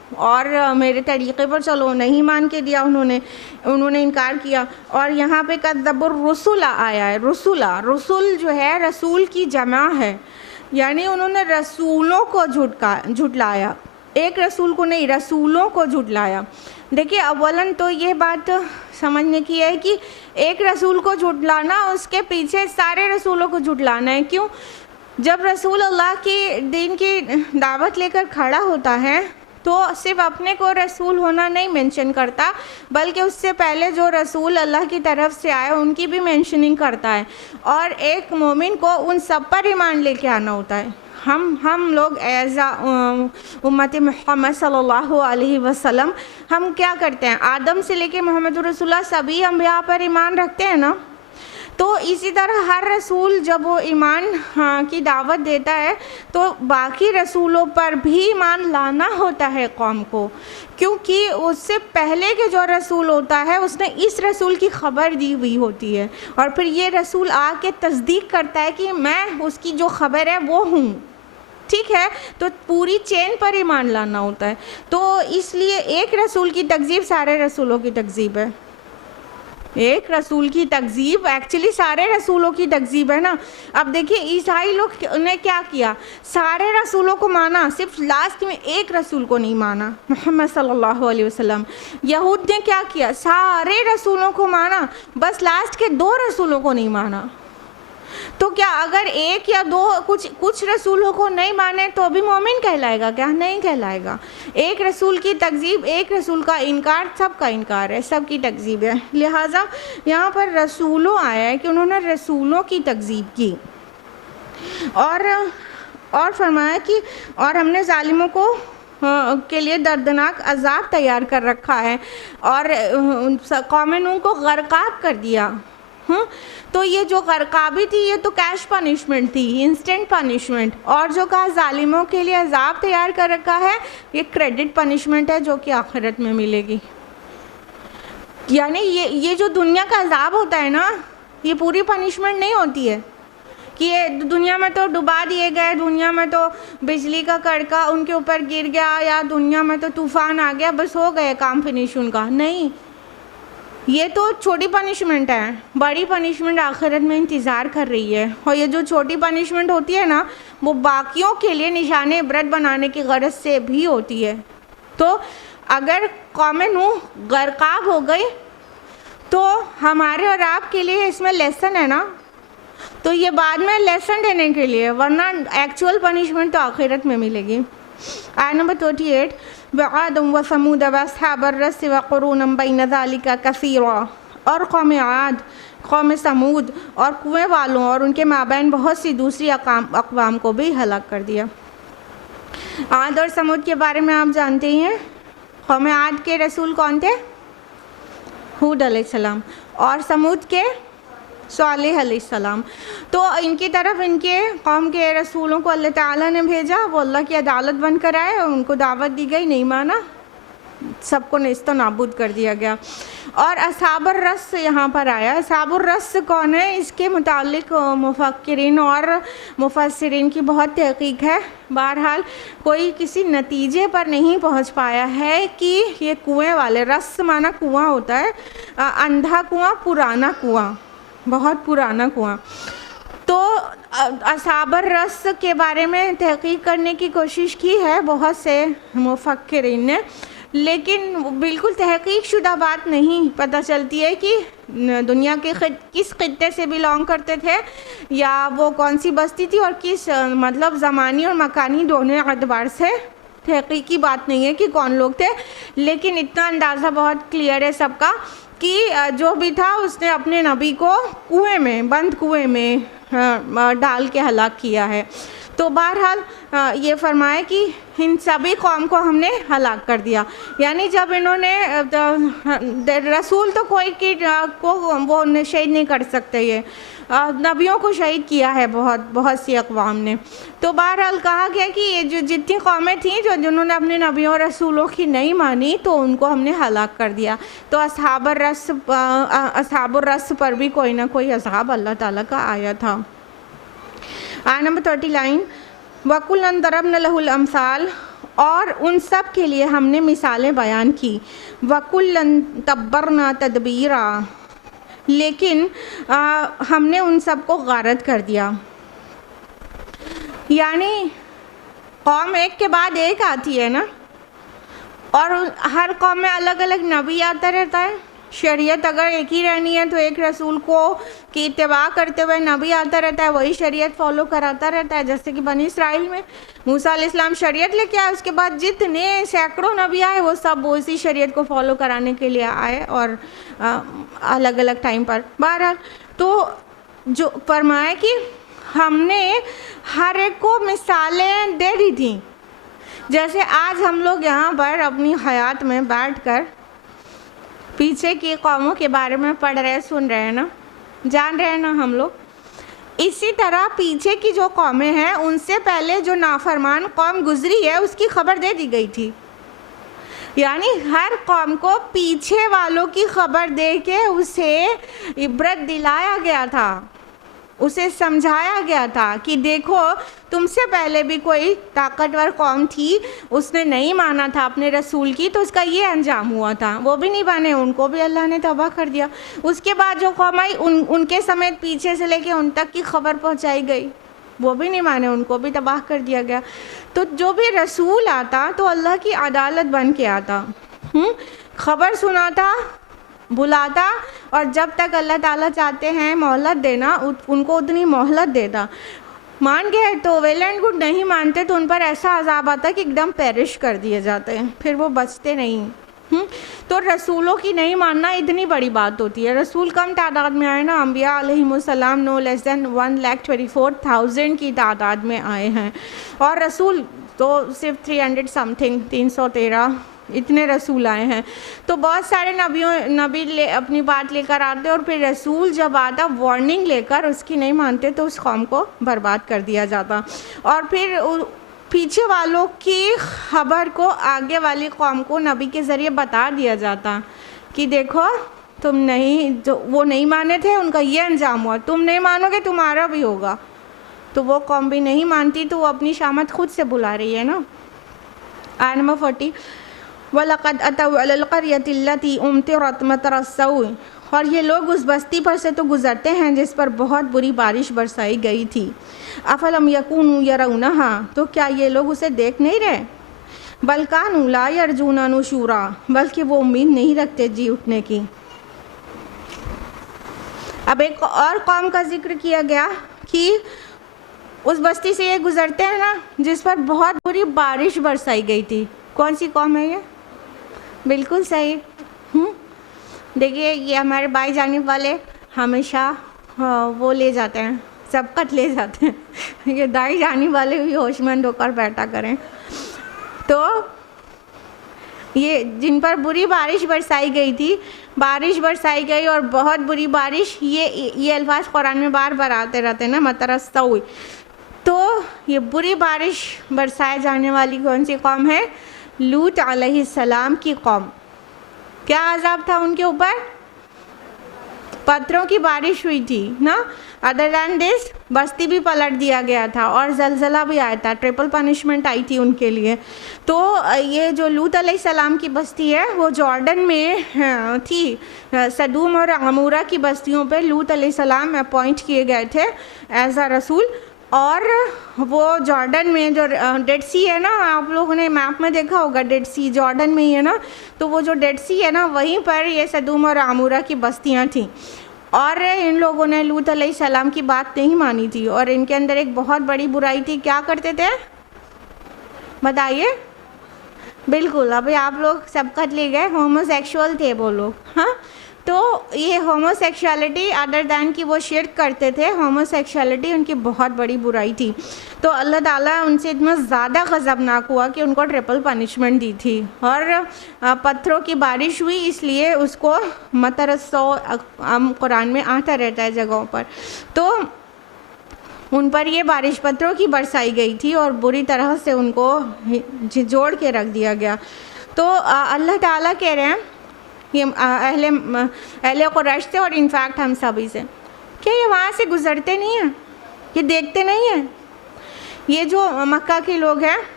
اور میرے طریقے پر چلو، نہیں مان کے دیا انہوں نے انکار کیا. اور یہاں پہ کذب الرسل آیا ہے. رسول جو ہے رسول کی جمع ہے، یعنی انہوں نے رسولوں کو جھٹلایا، ایک رسول کو نہیں، رسولوں کو جھٹلایا. دیکھیے اولاً تو یہ بات سمجھنے کی ہے کہ ایک رسول کو جھٹلانا، اس کے پیچھے سارے رسولوں کو جھٹلانا ہے. کیوں؟ جب رسول اللہ کی دین کی دعوت لے کر کھڑا ہوتا ہے تو صرف اپنے کو رسول ہونا نہیں مینشن کرتا، بلکہ اس سے پہلے جو رسول اللہ کی طرف سے آئے ان کی بھی مینشننگ کرتا ہے. اور ایک مومن کو ان سب پر ایمان لے کے آنا ہوتا ہے. ہم لوگ ایز امت محمد صلی اللہ علیہ وسلم ہم کیا کرتے ہیں؟ آدم سے لے کے محمد رسول اللہ سبھی انبیاء پر ایمان رکھتے ہیں نا. تو اسی طرح ہر رسول جب وہ ایمان کی دعوت دیتا ہے تو باقی رسولوں پر بھی ایمان لانا ہوتا ہے قوم کو، کیونکہ اس سے پہلے کے جو رسول ہوتا ہے اس نے اس رسول کی خبر دی ہوئی ہوتی ہے، اور پھر یہ رسول آ کے تصدیق کرتا ہے کہ میں اس کی جو خبر ہے وہ ہوں. ٹھیک ہے، تو پوری چین پر ایمان لانا ہوتا ہے. تو اس لیے ایک رسول کی تکذیب سارے رسولوں کی تکذیب ہے. ایک رسول کی تکذیب ایکچولی سارے رسولوں کی تکذیب ہے نا. اب دیکھیے عیسائی لوگ نے کیا کیا؟ سارے رسولوں کو مانا، صرف لاسٹ میں ایک رسول کو نہیں مانا، محمد صلی اللہ علیہ وسلم. یہود نے کیا کیا؟ سارے رسولوں کو مانا، بس لاسٹ کے 2 رسولوں کو نہیں مانا. تو کیا اگر ایک یا 2 کچھ رسولوں کو نہیں مانے تو بھی مومن کہلائے گا کیا؟ نہیں کہلائے گا. ایک رسول کی تکذیب، ایک رسول کا انکار، سب کا انکار ہے، سب کی تکذیب ہے. لہٰذا یہاں پر رسولوں آیا ہے کہ انہوں نے رسولوں کی تکذیب کی، اور فرمایا کہ اور ہم نے ظالموں کو کے لیے دردناک عذاب تیار کر رکھا ہے، اور قوم نوح کو غرقاب کر دیا. تو یہ جو غرقابی تھی یہ تو کیش پنشمنٹ تھی، انسٹنٹ پنشمنٹ، اور جو کہا ظالموں کے لیے عذاب تیار کر رکھا ہے یہ کریڈٹ پنشمنٹ ہے جو کہ آخرت میں ملے گی. یعنی یہ جو دنیا کا عذاب ہوتا ہے نا، یہ پوری پنشمنٹ نہیں ہوتی ہے کہ یہ دنیا میں تو ڈبا دیے گئے، دنیا میں تو بجلی کا کڑکا ان کے اوپر گر گیا، یا دنیا میں تو طوفان آ گیا، بس ہو گئے کام فنش ان کا. نہیں، یہ تو چھوٹی پنشمنٹ ہے، بڑی پنشمنٹ آخرت میں انتظار کر رہی ہے. اور یہ جو چھوٹی پنشمنٹ ہوتی ہے نا وہ باقیوں کے لیے نشان عبرت بنانے کی غرض سے بھی ہوتی ہے. تو اگر قوم نوح غرقاب ہو گئی تو ہمارے اور آپ کے لیے اس میں لیسن ہے نا. تو یہ بعد میں لیسن دینے کے لیے، ورنہ ایکچول پنشمنٹ تو آخرت میں ملے گی. آیت نمبر 38 وعاد وثمود واصحاب الرس وقرون بین ذلک کثیرا. اور قوم عاد، قوم سمود اور کنویں والوں اور ان کے مابین بہت سی دوسری اقوام کو بھی ہلاک کر دیا. عاد اور سمود کے بارے میں آپ جانتے ہی ہیں. قوم عاد کے رسول کون تھے؟ ہود علیہ السلام. اور سمود کے صالح علیہ السلام. تو ان کی طرف ان کے قوم کے رسولوں کو اللہ تعالیٰ نے بھیجا، وہ اللہ کی عدالت بن کر آئے، ان کو دعوت دی گئی، نہیں مانا، سب کو نیست و نابود کر دیا گیا. اور اصحاب الرس یہاں پر آیا. اصحاب الرس کون ہے؟ اس کے متعلق مفکرین اور مفسرین کی بہت تحقیق ہے. بہرحال کوئی کسی نتیجے پر نہیں پہنچ پایا ہے کہ یہ کنویں والے، رس مانا کنواں ہوتا ہے، اندھا کنواں، پرانا کنواں، بہت پرانا کنواں. تو اصحاب الرس کے بارے میں تحقیق کرنے کی کوشش کی ہے بہت سے مفکرین نے، لیکن بالکل تحقیق شدہ بات نہیں پتہ چلتی ہے کہ دنیا کے کس خطے سے بلانگ کرتے تھے، یا وہ کون سی بستی تھی، اور کس مطلب زمانی اور مکانی دونوں اعتبار سے تحقیقی بات نہیں ہے کہ کون لوگ تھے. لیکن اتنا اندازہ بہت کلیئر ہے سب کا کہ جو بھی تھا اس نے اپنے نبی کو کنویں میں، بند کنویں میں ڈال کے ہلاک کیا ہے. تو بہرحال یہ فرمایا کہ ان سبھی قوم کو ہم نے ہلاک کر دیا. یعنی جب انہوں نے رسول تو کوئی کو وہ شہید نہیں کر سکتے، یہ نبیوں کو شہید کیا ہے بہت سی اقوام نے. تو بہرحال کہا گیا کہ یہ جو جتنی قومیں تھیں جنہوں نے اپنے نبیوں اور رسولوں کی نہیں مانی تو ان کو ہم نے ہلاک کر دیا. تو اصحاب الرس پر بھی کوئی نہ کوئی عذاب اللہ تعالیٰ کا آیا تھا. آیت نمبر 39 وَكُلًّا ضَرَبْنَا لَهُ الْأَمْثَالَ. اور ان سب کے لیے ہم نے مثالیں بیان کی. وَكُلًّا تَبَّرْنَا تَدْبِيرًا، لیکن ہم نے ان سب کو غارت کر دیا. یعنی قوم ایک کے بعد ایک آتی ہے نا، اور ہر قوم میں الگ الگ نبی آتا رہتا ہے. شریعت اگر ایک ہی رہنی ہے تو ایک رسول کو کی اتباع کرتے ہوئے نبی آتا رہتا ہے، وہی شریعت فالو کراتا رہتا ہے. جیسے کہ بنی اسرائیل میں موسیٰ علیہ السلام شریعت لے کے آئے، اس کے بعد جتنے سینکڑوں نبی آئے وہ سب اسی شریعت کو فالو کرانے کے لیے آئے، اور الگ الگ ٹائم پر. بہرحال تو جو فرمایا کہ ہم نے ہر ایک کو مثالیں دے دی تھیں. جیسے آج ہم لوگ یہاں پر اپنی حیات میں بیٹھ کر پیچھے کی قوموں کے بارے میں پڑھ رہے، سن رہے ہیں نا، جان رہے ہیں نا ہم لوگ. اسی طرح پیچھے کی جو قومیں ہیں ان سے پہلے جو نافرمان قوم گزری ہے اس کی خبر دے دی گئی تھی. یعنی ہر قوم کو پیچھے والوں کی خبر دے کے اسے عبرت دلایا گیا تھا، اسے سمجھایا گیا تھا کہ دیکھو تم سے پہلے بھی کوئی طاقتور قوم تھی، اس نے نہیں مانا تھا اپنے رسول کی، تو اس کا یہ انجام ہوا تھا. وہ بھی نہیں مانے، ان کو بھی اللہ نے تباہ کر دیا. اس کے بعد جو قوم آئی ان کے سمیت پیچھے سے لے کے ان تک کی خبر پہنچائی گئی، وہ بھی نہیں مانے، ان کو بھی تباہ کر دیا گیا. تو جو بھی رسول آتا تو اللہ کی عدالت بن کے آتا، خبر سناتا، بلاتا، اور جب تک اللہ تعالیٰ چاہتے ہیں مہلت دینا ان کو اتنی مہلت دیتا. مان گئے تو ویل اینڈ گڈ، نہیں مانتے تو ان پر ایسا عذاب آتا کہ ایک دم پیرش کر دیے جاتے ہیں، پھر وہ بچتے نہیں. تو رسولوں کی نہیں ماننا اتنی بڑی بات ہوتی ہے. رسول کم تعداد میں آئے نا، انبیاء علیہم السلام نو لیس دین 1,24,000 کی تعداد میں آئے ہیں، اور رسول تو صرف 300 سم تھنگ 313 اتنے رسول آئے ہیں. تو بہت سارے نبی اپنی بات لے کر آتے، اور پھر رسول جب آتا وارننگ لے کر، اس کی نہیں مانتے تو اس قوم کو برباد کر دیا جاتا. اور پھر پیچھے والوں کی خبر کو آگے والی قوم کو نبی کے ذریعے بتا دیا جاتا کہ دیکھو تم نہیں، جو وہ نہیں مانے تھے ان کا یہ انجام ہوا، تم نہیں مانو گے تمہارا بھی ہوگا. تو وہ قوم بھی نہیں مانتی تو وہ اپنی شامت خود سے بلا رہی ہے نا. آیت نمبر 40 وَلَقَدْ أَتَوْا عَلَى الْقَرْيَةِ الَّتِي أُمْطِرَتْ مَطَرَ السَّوْءِ، اور یہ لوگ اس بستی پر سے تو گزرتے ہیں جس پر بہت بری بارش برسائی گئی تھی. أَفَلَمْ يَكُونُوا يَرَوْنَهَا، تو کیا یہ لوگ اسے دیکھ نہیں رہے؟ بَلْ كَانُوا لَا يَرْجُونَ نُشُورًا، بلکہ وہ امید نہیں رکھتے جی اٹھنے کی. اب ایک اور قوم کا ذکر کیا گیا کہ اس بستی سے یہ گزرتے ہیں نا جس پر بہت بری بارش برسائی گئی تھی. کون سی قوم ہے یہ؟ بالکل صحیح. دیکھیے یہ ہمارے بھائی جانب والے ہمیشہ وہ لے جاتے ہیں، سبقت لے جاتے ہیں. یہ دائی جانب والے بھی ہوش مند ہو کر بیٹھا کریں. تو یہ جن پر بری بارش برسائی گئی تھی، بارش برسائی گئی اور بہت بری بارش، یہ الفاظ قرآن میں بار بار آتے رہتے ہیں نا، مطر السوء. تو یہ بری بارش برسائے جانے والی کون سی قوم ہے؟ لوط علیہ السلام کی قوم. کیا عذاب تھا ان کے اوپر؟ پتھروں کی بارش ہوئی تھی نا. ادر دین دس بستی بھی پلٹ دیا گیا تھا اور زلزلہ بھی آیا تھا، ٹرپل پنشمنٹ آئی تھی ان کے لیے. تو یہ جو لوط علیہ السلام کی بستی ہے وہ جارڈن میں تھی. سدوم اور عمورہ کی بستیوں پہ لوط علیہ السلام اپوائنٹ کیے گئے تھے ایز اے رسول. اور وہ جارڈن میں جو ڈیڈ سی ہے نا، آپ لوگوں نے میپ میں دیکھا ہوگا ڈیڈ سی جارڈن میں ہی ہے نا. تو وہ جو ڈیڈ سی ہے نا وہیں پر یہ سدوم اور عمورہ کی بستیاں تھیں. اور ان لوگوں نے لوط علیہ السلام کی بات نہیں مانی تھی، اور ان کے اندر ایک بہت بڑی برائی تھی. کیا کرتے تھے بتائیے؟ بالکل ابھی آپ لوگ سبقت لے گئے، ہومو سیکشول تھے وہ لوگ. ہاں تو یہ ہومو سیکشوالٹی ادر دین کی وہ شرک کرتے تھے. ہومو سیکشوالٹی ان کی بہت بڑی برائی تھی. تو اللہ تعالیٰ ان سے اتنا زیادہ غضبناک ہوا کہ ان کو ٹرپل پنشمنٹ دی تھی، اور پتھروں کی بارش ہوئی، اس لیے اس کو مطر السوء قرآن میں آتا رہتا ہے جگہوں پر. تو ان پر یہ بارش پتھروں کی برسائی گئی تھی اور بری طرح سے ان کو جھنجھوڑ کے رکھ دیا گیا. تو اللہ تعالیٰ کہہ رہے ہیں یہ اہل قریش سے اور انفیکٹ ہم سبھی سے، کیا یہ وہاں سے گزرتے نہیں ہیں؟ یہ دیکھتے نہیں ہیں؟ یہ جو مکہ کے لوگ ہیں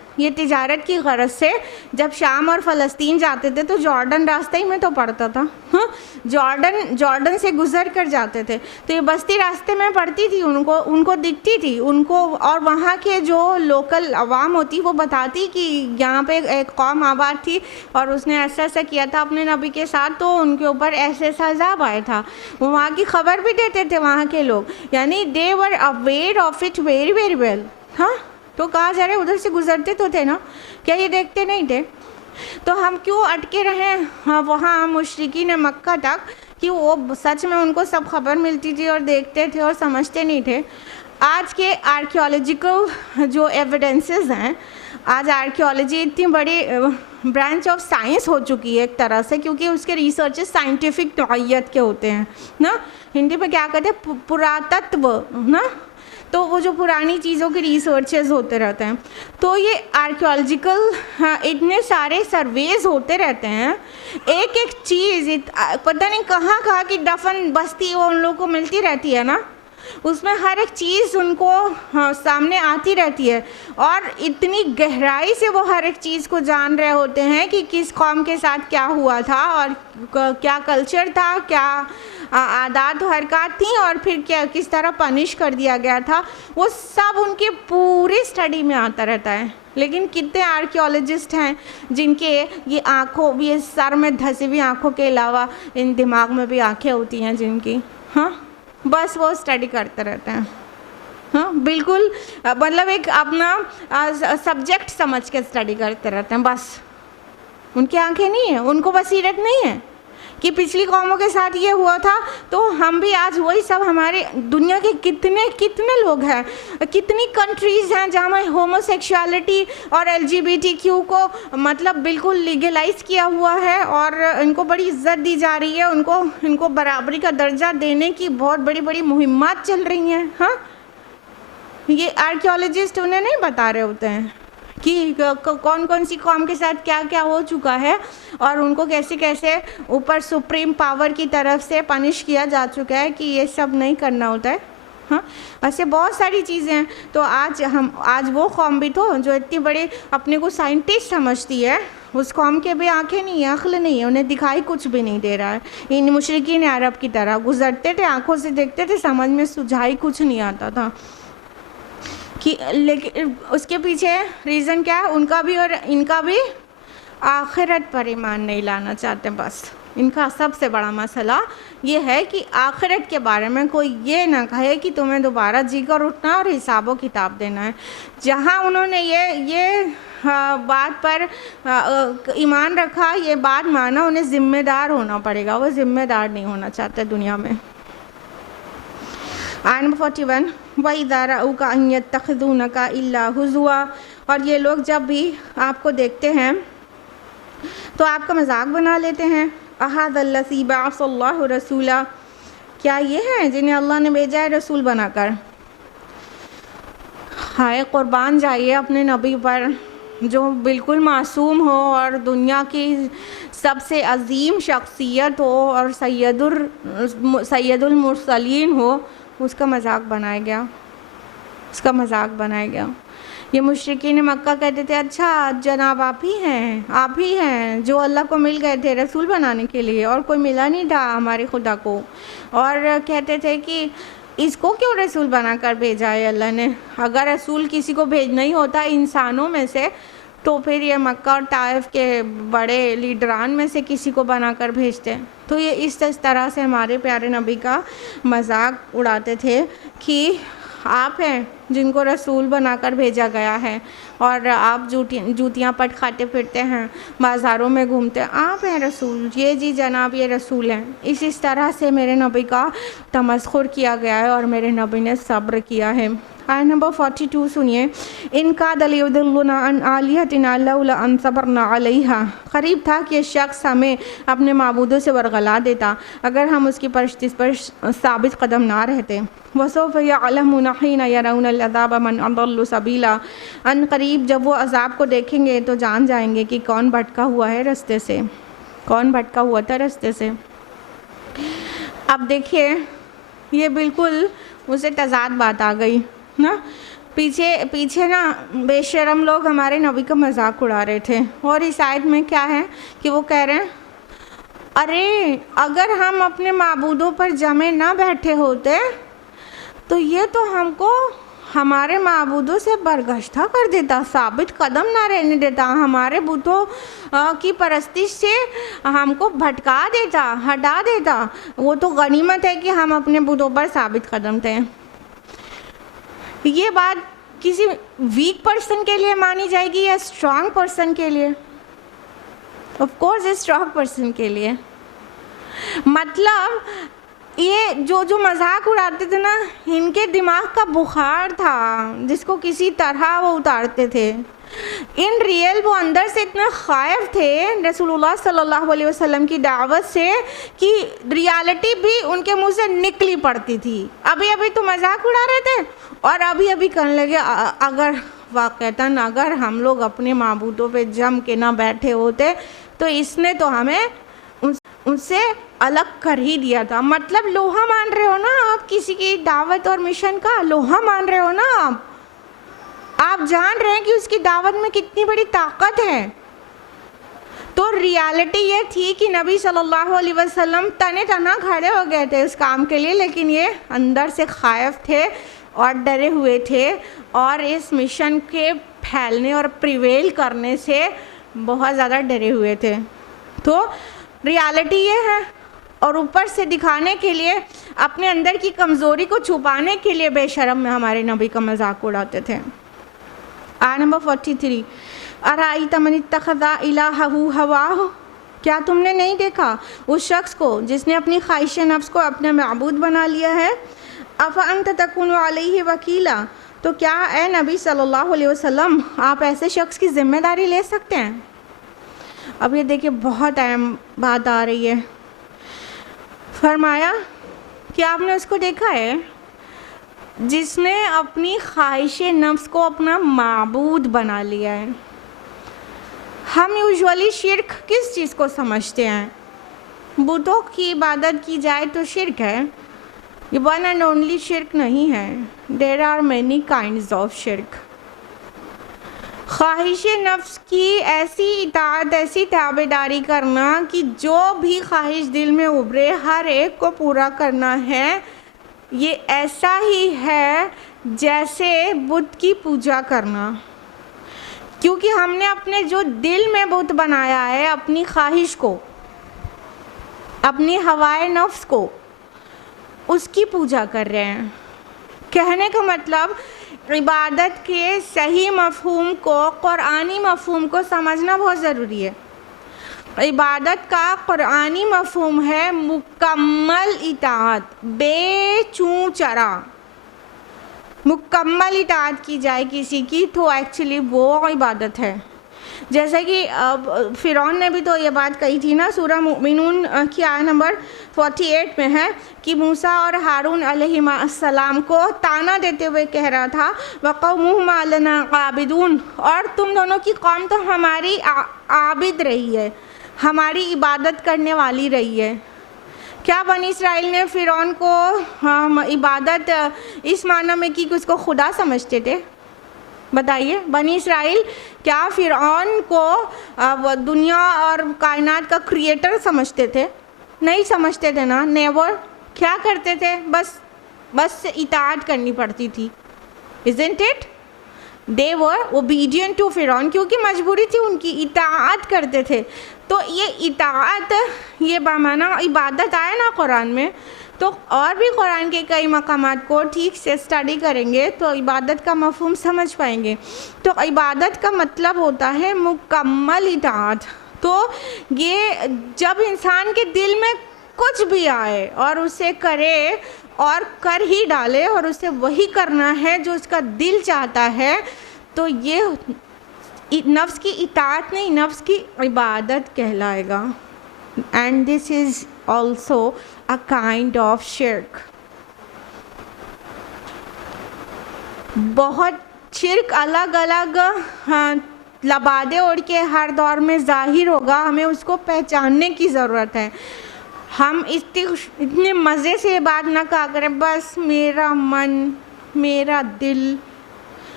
یہ تجارت کی غرض سے جب شام اور فلسطین جاتے تھے تو جارڈن راستے ہی میں تو پڑتا تھا، جارڈن سے گزر کر جاتے تھے، تو یہ بستی راستے میں پڑتی تھی، ان کو دکھتی تھی ان کو، اور وہاں کے جو لوکل عوام ہوتی وہ بتاتی کہ یہاں پہ ایک قوم آباد تھی اور اس نے ایسا ایسا کیا تھا اپنے نبی کے ساتھ، تو ان کے اوپر ایسے ایسا عذاب آیا تھا، وہ وہاں کی خبر بھی دیتے تھے وہاں کے لوگ، یعنی دے ور aware of it very very well. ہاں تو کہا جا رہا ہے ادھر سے گزرتے تو تھے نا، کیا یہ دیکھتے نہیں تھے؟ تو ہم کیوں اٹکے رہے وہاں مشرکین مکہ تک کہ وہ سچ میں ان کو سب خبر ملتی تھی اور دیکھتے تھے اور سمجھتے نہیں تھے. آج کے آرکیولوجیکل جو ایویڈنسز ہیں، آج آرکیولوجی اتنی بڑی برانچ آف سائنس ہو چکی ہے ایک طرح سے، کیونکہ اس کے ریسرچز سائنٹیفک نوعیت کے ہوتے ہیں نا، ہندی میں کیا کہتے ہیں پراتتو نا، تو وہ جو پرانی چیزوں کے ریسرچز ہوتے رہتے ہیں، تو یہ آرکیولوجیکل اتنے سارے سرویز ہوتے رہتے ہیں، ایک ایک چیز پتہ نہیں کہاں کہاں کی دفن بستی وہ ان لوگوں کو ملتی رہتی ہے نا، اس میں ہر ایک چیز ان کو سامنے آتی رہتی ہے، اور اتنی گہرائی سے وہ ہر ایک چیز کو جان رہے ہوتے ہیں کہ کس قوم کے ساتھ کیا ہوا تھا اور کیا کلچر تھا، کیا عادات و حرکات تھیں، اور پھر کیا کس طرح پنش کر دیا گیا تھا، وہ سب ان کی پوری اسٹڈی میں آتا رہتا ہے. لیکن کتنے آرکیولوجسٹ ہیں جن کے یہ آنکھوں، یہ سر میں دھسی ہوئی آنکھوں کے علاوہ ان دماغ میں بھی آنکھیں ہوتی ہیں جن کی، ہاں بس وہ اسٹڈی کرتے رہتے ہیں، ہاں بالکل مطلب ایک اپنا سبجیکٹ سمجھ کے اسٹڈی کرتے رہتے ہیں، بس ان کی آنکھیں نہیں ہیں، ان کو بصیرت نہیں ہے کہ پچھلی قوموں کے ساتھ یہ ہوا تھا تو ہم بھی آج وہی سب. ہمارے دنیا کے کتنے لوگ ہیں، کتنی کنٹریز ہیں جہاں میں ہومو سیکشوالٹی اور LGBTQ کو مطلب بالکل لیگلائز کیا ہوا ہے اور ان کو بڑی عزت دی جا رہی ہے، ان کو برابری کا درجہ دینے کی بہت بڑی بڑی مہمات چل رہی ہیں. ہاں یہ آرکیولوجسٹ انہیں نہیں بتا رہے ہوتے ہیں کہ کون کون سی قوم کے ساتھ کیا کیا ہو چکا ہے اور ان کو کیسے کیسے اوپر سپریم پاور کی طرف سے پنش کیا جا چکا ہے کہ یہ سب نہیں کرنا ہوتا ہے. ہاں ایسے بہت ساری چیزیں ہیں. تو آج وہ قوم بھی تو جو اتنی بڑی اپنے کو سائنٹسٹ سمجھتی ہے، اس قوم کے بھی آنکھیں نہیں ہیں، عقل نہیں ہے، انہیں دکھائی کچھ بھی نہیں دے رہا ہے. ان مشرکین عرب کی طرح گزرتے تھے، آنکھوں سے دیکھتے تھے، سمجھ میں سجھائی کچھ نہیں آتا تھا. لیکن اس کے پیچھے ریزن کیا ہے؟ ان کا بھی اور ان کا بھی آخرت پر ایمان نہیں لانا چاہتے. بس ان کا سب سے بڑا مسئلہ یہ ہے کہ آخرت کے بارے میں کوئی یہ نہ کہے کہ تمہیں دوبارہ جی کر اٹھنا اور حساب و کتاب دینا ہے. جہاں انہوں نے یہ بات پر ایمان رکھا، یہ بات مانا، انہیں ذمہ دار ہونا پڑے گا. وہ ذمہ دار نہیں ہونا چاہتے دنیا میں. آیت نمبر 41 وَإِذَا رَأَوْكَ أَن يَتَّخِذُونَكَ إِلَّا هُزُوًا، اور یہ لوگ جب بھی آپ کو دیکھتے ہیں تو آپ کا مذاق بنا لیتے ہیں. أَهَذَا الَّذِي بَعَثَ اللَّهُ رَسُولًا، کیا یہ ہیں جنہیں اللہ نے بھیجا ہے رسول بنا کر؟ ہائے قربان جائیے اپنے نبی پر جو بالکل معصوم ہو اور دنیا کی سب سے عظیم شخصیت ہو اور سید المرسلین ہو، اس کا مذاق بنایا گیا، اس کا مذاق بنایا گیا. یہ مشرکین مکہ کہتے تھے اچھا جناب آپ ہی ہیں جو اللہ کو مل گئے تھے رسول بنانے کے لیے، اور کوئی ملا نہیں تھا ہمارے خدا کو. اور کہتے تھے کہ اس کو کیوں رسول بنا کر بھیجا ہے اللہ نے؟ اگر رسول کسی کو بھیجنا ہی ہوتا انسانوں میں سے تو پھر یہ مکہ اور طائف کے بڑے لیڈران میں سے کسی کو بنا کر بھیجتے. تو یہ اس طرح سے ہمارے پیارے نبی کا مذاق اڑاتے تھے کہ آپ ہیں جن کو رسول بنا کر بھیجا گیا ہے، اور آپ جوتیاں پٹ کھاتے پھرتے ہیں، بازاروں میں گھومتے ہیں، آپ ہیں رسول، یہ جی جناب یہ رسول ہیں. اس طرح سے میرے نبی کا تمسخر کیا گیا ہے اور میرے نبی نے صبر کیا ہے. آیت نمبر 42 سنیے. ان کاد لیضلنا عن آلہتنا لولا ان صبرنا علیہا، قریب تھا کہ یہ شخص ہمیں اپنے معبودوں سے ورغلا دیتا اگر ہم اس کی پرستش پر ثابت قدم نہ رہتے. وسوف یعلمون حین یرون العذاب من اضل سبیلا، ان قریب جب وہ عذاب کو دیکھیں گے تو جان جائیں گے کہ کون بھٹکا ہوا ہے رستے سے، کون بھٹکا ہوا تھا رستے سے. اب دیکھیے یہ بالکل اسے تضاد بات آ گئی نا. پیچھے نا بے شرم لوگ ہمارے نبی کا مذاق اڑا رہے تھے، اور اس آیت میں کیا ہے کہ وہ کہہ رہے ہیں ارے اگر ہم اپنے معبودوں پر جمع نہ بیٹھے ہوتے تو یہ تو ہم کو ہمارے معبودوں سے برگشتہ کر دیتا، ثابت قدم نہ رہنے دیتا، ہمارے بتوں کی پرستش سے ہم کو بھٹکا دیتا، ہٹا دیتا۔ وہ تو غنیمت ہے کہ ہم اپنے بتوں پر ثابت قدم تھے۔ یہ بات کسی ویک پرسن کے لیے مانی جائے گی یا اسٹرانگ پرسن کے لیے؟ آف کورس اسٹرانگ پرسن کے لیے۔ مطلب یہ جو مذاق اڑاتے تھے نا، ان کے دماغ کا بخار تھا جس کو کسی طرح وہ اتارتے تھے۔ ان ریئل وہ اندر سے اتنے خائف تھے رسول اللہ صلی اللہ علیہ وسلم کی دعوت سے کہ ریالٹی بھی ان کے منہ سے نکلی پڑتی تھی۔ ابھی ابھی تو مذاق اڑا رہے تھے اور ابھی کہنے لگے اگر واقعتاً اگر ہم لوگ اپنے معبودوں پہ جم کے نہ بیٹھے ہوتے تو اس نے تو ہمیں ان سے الگ کر ہی دیا تھا۔ مطلب لوہا مان رہے ہو نا آپ کسی کی دعوت اور مشن کا، لوہا مان رہے ہو نا آپ جان رہے ہیں کہ اس کی دعوت میں کتنی بڑی طاقت ہے۔ تو ریالٹی یہ تھی کہ نبی صلی اللہ علیہ وسلم تنے تنہا کھڑے ہو گئے تھے اس کام کے لیے، لیکن یہ اندر سے خائف تھے اور ڈرے ہوئے تھے، اور اس مشن کے پھیلنے اور پریویل کرنے سے بہت زیادہ ڈرے ہوئے تھے۔ تو ریالٹی یہ ہے، اور اوپر سے دکھانے کے لیے، اپنے اندر کی کمزوری کو چھپانے کے لیے بے شرم میں ہمارے نبی کا مذاق اڑاتے تھے۔ آیت نمبر 43، ارائیت من اتخذ الہہ ہواہ، کیا تم نے نہیں دیکھا اس شخص کو جس نے اپنی خواہش نفس کو اپنا معبود بنا لیا ہے؟ افانت تکون علیہ وکیلا، تو کیا اے نبی صلی اللہ علیہ وسلم آپ ایسے شخص کی ذمہ داری لے سکتے ہیں؟ اب یہ دیکھیں بہت اہم بات آ رہی ہے۔ فرمایا کہ آپ نے اس کو دیکھا ہے جس نے اپنی خواہش نفس کو اپنا معبود بنا لیا ہے۔ ہم یوزولی شرک کس چیز کو سمجھتے ہیں؟ بتوں کی عبادت کی جائے تو شرک ہے، یہ ون اینڈ اونلی شرک نہیں ہے، there are many kinds of شرک۔ خواہش نفس کی ایسی اطاعت، ایسی تابعداری کرنا کہ جو بھی خواہش دل میں ابھرے ہر ایک کو پورا کرنا ہے، یہ ایسا ہی ہے جیسے بت کی پوجا کرنا، کیونکہ ہم نے اپنے جو دل میں بت بنایا ہے، اپنی خواہش کو، اپنی ہوائے نفس کو، اس کی پوجا کر رہے ہیں۔ کہنے کا مطلب عبادت کے صحیح مفہوم کو، قرآنی مفہوم کو سمجھنا بہت ضروری ہے۔ عبادت کا قرآنی مفہوم ہے مکمل اطاعت، بے چوں چرا۔ مکمل اطاعت کی جائے کسی کی تو ایکچولی وہ عبادت ہے۔ جیسا کہ فرعون نے بھی تو یہ بات کہی تھی نا، سورہ مومنون کی آیت نمبر 48 میں ہے کہ موسیٰ اور ہارون علیہ السلام کو تانا دیتے ہوئے کہہ رہا تھا وَقَوْمُهُمَا لَنَا عَابِدُونَ، اور تم دونوں کی قوم تو ہماری عابد رہی ہے، ہماری عبادت کرنے والی رہی ہے۔ کیا بنی اسرائیل نے فرعون کو عبادت اس معنی میں کی کہ اس کو خدا سمجھتے تھے؟ بتائیے، بنی اسرائیل کیا فرعون کو دنیا اور کائنات کا کریٹر سمجھتے تھے؟ نہیں سمجھتے تھے نا، نیور۔ کیا کرتے تھے؟ بس اطاعت کرنی پڑتی تھی، isn't it؟ they were obedient to فرعون، کیونکہ مجبوری تھی ان کی، اطاعت کرتے تھے۔ تو یہ اطاعت، یہ بمعنی عبادت آئے نا قرآن میں، تو اور بھی قرآن کے کئی مقامات کو ٹھیک سے اسٹڈی کریں گے تو عبادت کا مفہوم سمجھ پائیں گے۔ تو عبادت کا مطلب ہوتا ہے مکمل اطاعت۔ تو یہ جب انسان کے دل میں کچھ بھی آئے اور اسے کرے اور کر ہی ڈالے اور اسے وہی کرنا ہے جو اس کا دل چاہتا ہے، تو یہ نفس کی اطاعت نہیں، نفس کی عبادت کہلائے گا۔ And this is also a kind of shirk۔ بہت شرک الگ الگ لبادے اوڑھ کے ہر دور میں ظاہر ہوگا، ہمیں اس کو پہچاننے کی ضرورت ہے۔ ہم اتنے مزے سے یہ بات نہ کہا کریں بس میرا من، میرا دل،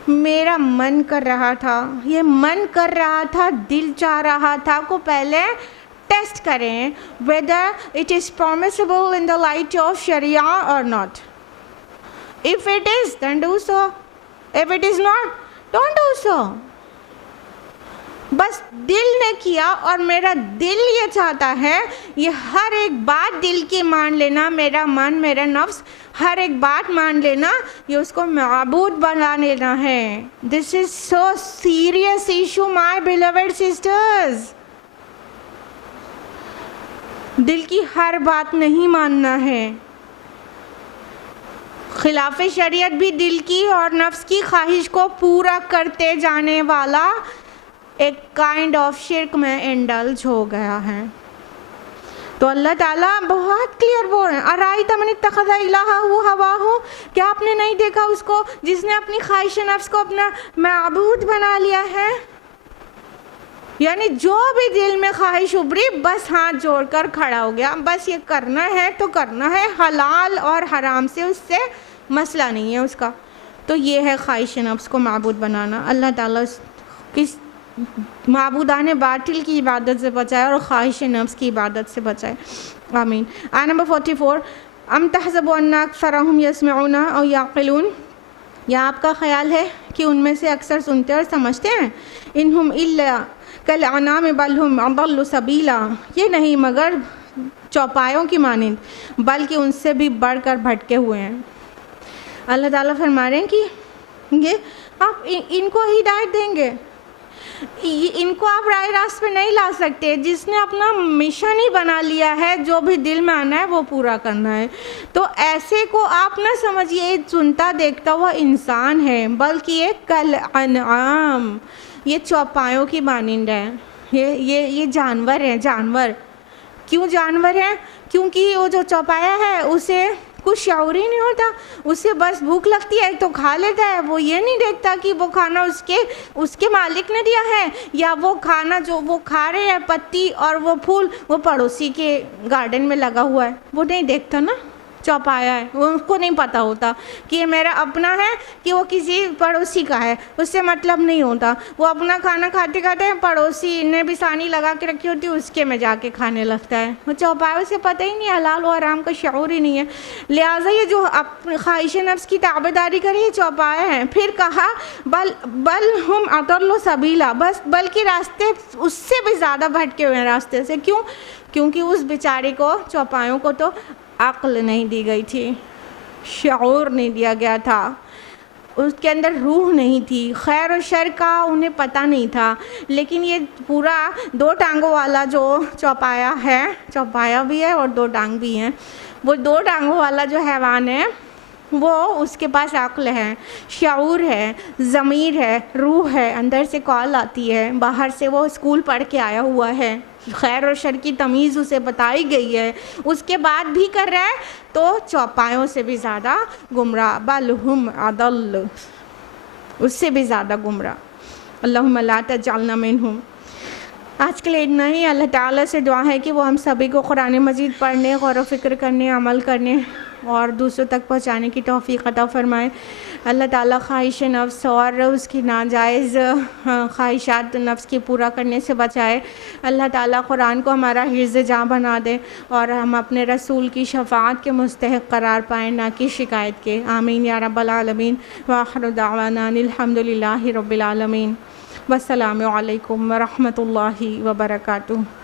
میرا من کر رہا تھا، یہ من کر رہا تھا، دل چاہ رہا تھا کو پہلے ٹیسٹ کریں whether it is permissible in the light of Sharia or not. If it is, then do so. If it is not, don't do so. بس دل نے کیا اور میرا دل یہ چاہتا ہے، یہ ہر ایک بات دل کی مان لینا، میرا من میرا نفس ہر ایک بات مان لینا، یہ اس کو معبود بنا لینا ہے. This is so serious issue my beloved sisters. دل کی ہر بات نہیں ماننا ہے. خلاف شریعت بھی دل کی اور نفس کی خواہش کو پورا کرتے جانے والا ایک کائنڈ آف شرک میں انڈلج ہو گیا ہے. تو اللہ تعالیٰ بہت کلیئر بول رہے ہیں، ارائیت من اتخذ الہہ ہواہ، کیا آپ نے نہیں دیکھا اس کو جس نے اپنی خواہش نفس کو اپنا معبود بنا لیا ہے؟ یعنی جو بھی دل میں خواہش ابھری بس ہاتھ جوڑ کر کھڑا ہو گیا، بس یہ کرنا ہے تو کرنا ہے، حلال اور حرام سے اس سے مسئلہ نہیں ہے اس کا. تو یہ ہے خواہش نفس کو معبود بنانا. اللہ تعالیٰ کس معبودان باطل کی عبادت سے بچائے اور خواہش نفس کی عبادت سے بچائے. آمین. آیت نمبر 44، ام تحسب ان اکثرهم یسمعون او یعقلون، یا آپ کا خیال ہے کہ ان میں سے اکثر سنتے اور سمجھتے ہیں؟ انہم الا کالانعام بل ہم اضل سبیلا، یہ نہیں مگر چوپایوں کی مانند بلکہ ان سے بھی بڑھ کر بھٹکے ہوئے ہیں. اللہ تعالیٰ فرما رہے ہیں کہ یہ آپ ان کو ہدایت دیں گے، ان کو آپ راہ راست پہ نہیں لا سکتے. جس نے اپنا مشن ہی بنا لیا ہے جو بھی دل میں آنا ہے وہ پورا کرنا ہے، تو ایسے کو آپ نہ سمجھیے ایک سنتا دیکھتا ہوا انسان ہے، بلکہ یہ کالانعام، یہ چوپایوں کی مانند ہے. یہ جانور ہیں. جانور کیوں جانور ہیں؟ کیونکہ وہ جو چوپایا ہے اسے کچھ شعور ہی نہیں ہوتا، اسے بس بھوک لگتی ہے تو کھا لیتا ہے. وہ یہ نہیں دیکھتا کہ وہ کھانا اس کے مالک نے دیا ہے، یا وہ کھانا جو وہ کھا رہے ہیں پتی اور وہ پھول وہ پڑوسی کے گارڈن میں لگا ہوا ہے، وہ نہیں دیکھتا نا. چوپایا ہے، وہ اس کو نہیں پتہ ہوتا کہ یہ میرا اپنا ہے کہ وہ کسی پڑوسی کا ہے، اس سے مطلب نہیں ہوتا. وہ اپنا کھانا کھاتے کھاتے پڑوسی نے بھی ثانی لگا کے رکھی ہوتی ہے اس کے میں جا کے کھانے لگتا ہے. وہ چوپایوں سے پتہ ہی نہیں، حلال و حرام کا شعور ہی نہیں ہے. لہٰذا یہ جو خواہش نفس کی تابعداری کرے یہ چوپایا ہیں. پھر کہا بل ہم اضل سبیلا، بس بلکہ راستے اس سے بھی زیادہ بھٹکے ہوئے ہیں راستے سے. کیوں؟ کیونکہ اس بیچارے کو چوپایوں کو تو عقل نہیں دی گئی تھی، شعور نہیں دیا گیا تھا، اس کے اندر روح نہیں تھی، خیر و شر کا انہیں پتہ نہیں تھا. لیکن یہ پورا دو ٹانگوں والا جو چوپایا ہے، چوپایا بھی ہے اور دو ٹانگ بھی ہیں، وہ دو ٹانگوں والا جو حیوان ہے وہ اس کے پاس عقل ہے، شعور ہے، ضمیر ہے، روح ہے، اندر سے کال آتی ہے، باہر سے وہ اسکول پڑھ کے آیا ہوا ہے، خیر و شر کی تمیز اسے بتائی گئی ہے، اس کے بعد بھی کر رہا ہے تو چوپایوں سے بھی زیادہ گمراہ. بل ہم اضل، اس سے بھی زیادہ گمراہ. اللہم لا تجعلنا منہم. آج کے لیے اتنا ہی. اللہ تعالیٰ سے دعا ہے کہ وہ ہم سبھی کو قرآن مجید پڑھنے، غور و فکر کرنے، عمل کرنے اور دوسروں تک پہنچانے کی توفیق عطا فرمائے. اللہ تعالیٰ خواہش نفس اور اس کی ناجائز خواہشات نفس کی پورا کرنے سے بچائے. اللہ تعالیٰ قرآن کو ہمارا حفظ جاں بنا دے اور ہم اپنے رسول کی شفاعت کے مستحق قرار پائیں، نہ کہ شکایت کے. آمین یا رب العالمین. وآخر دعوانا الحمد للہ رب العالمین. والسلام علیکم ورحمۃ اللہ وبرکاتہ.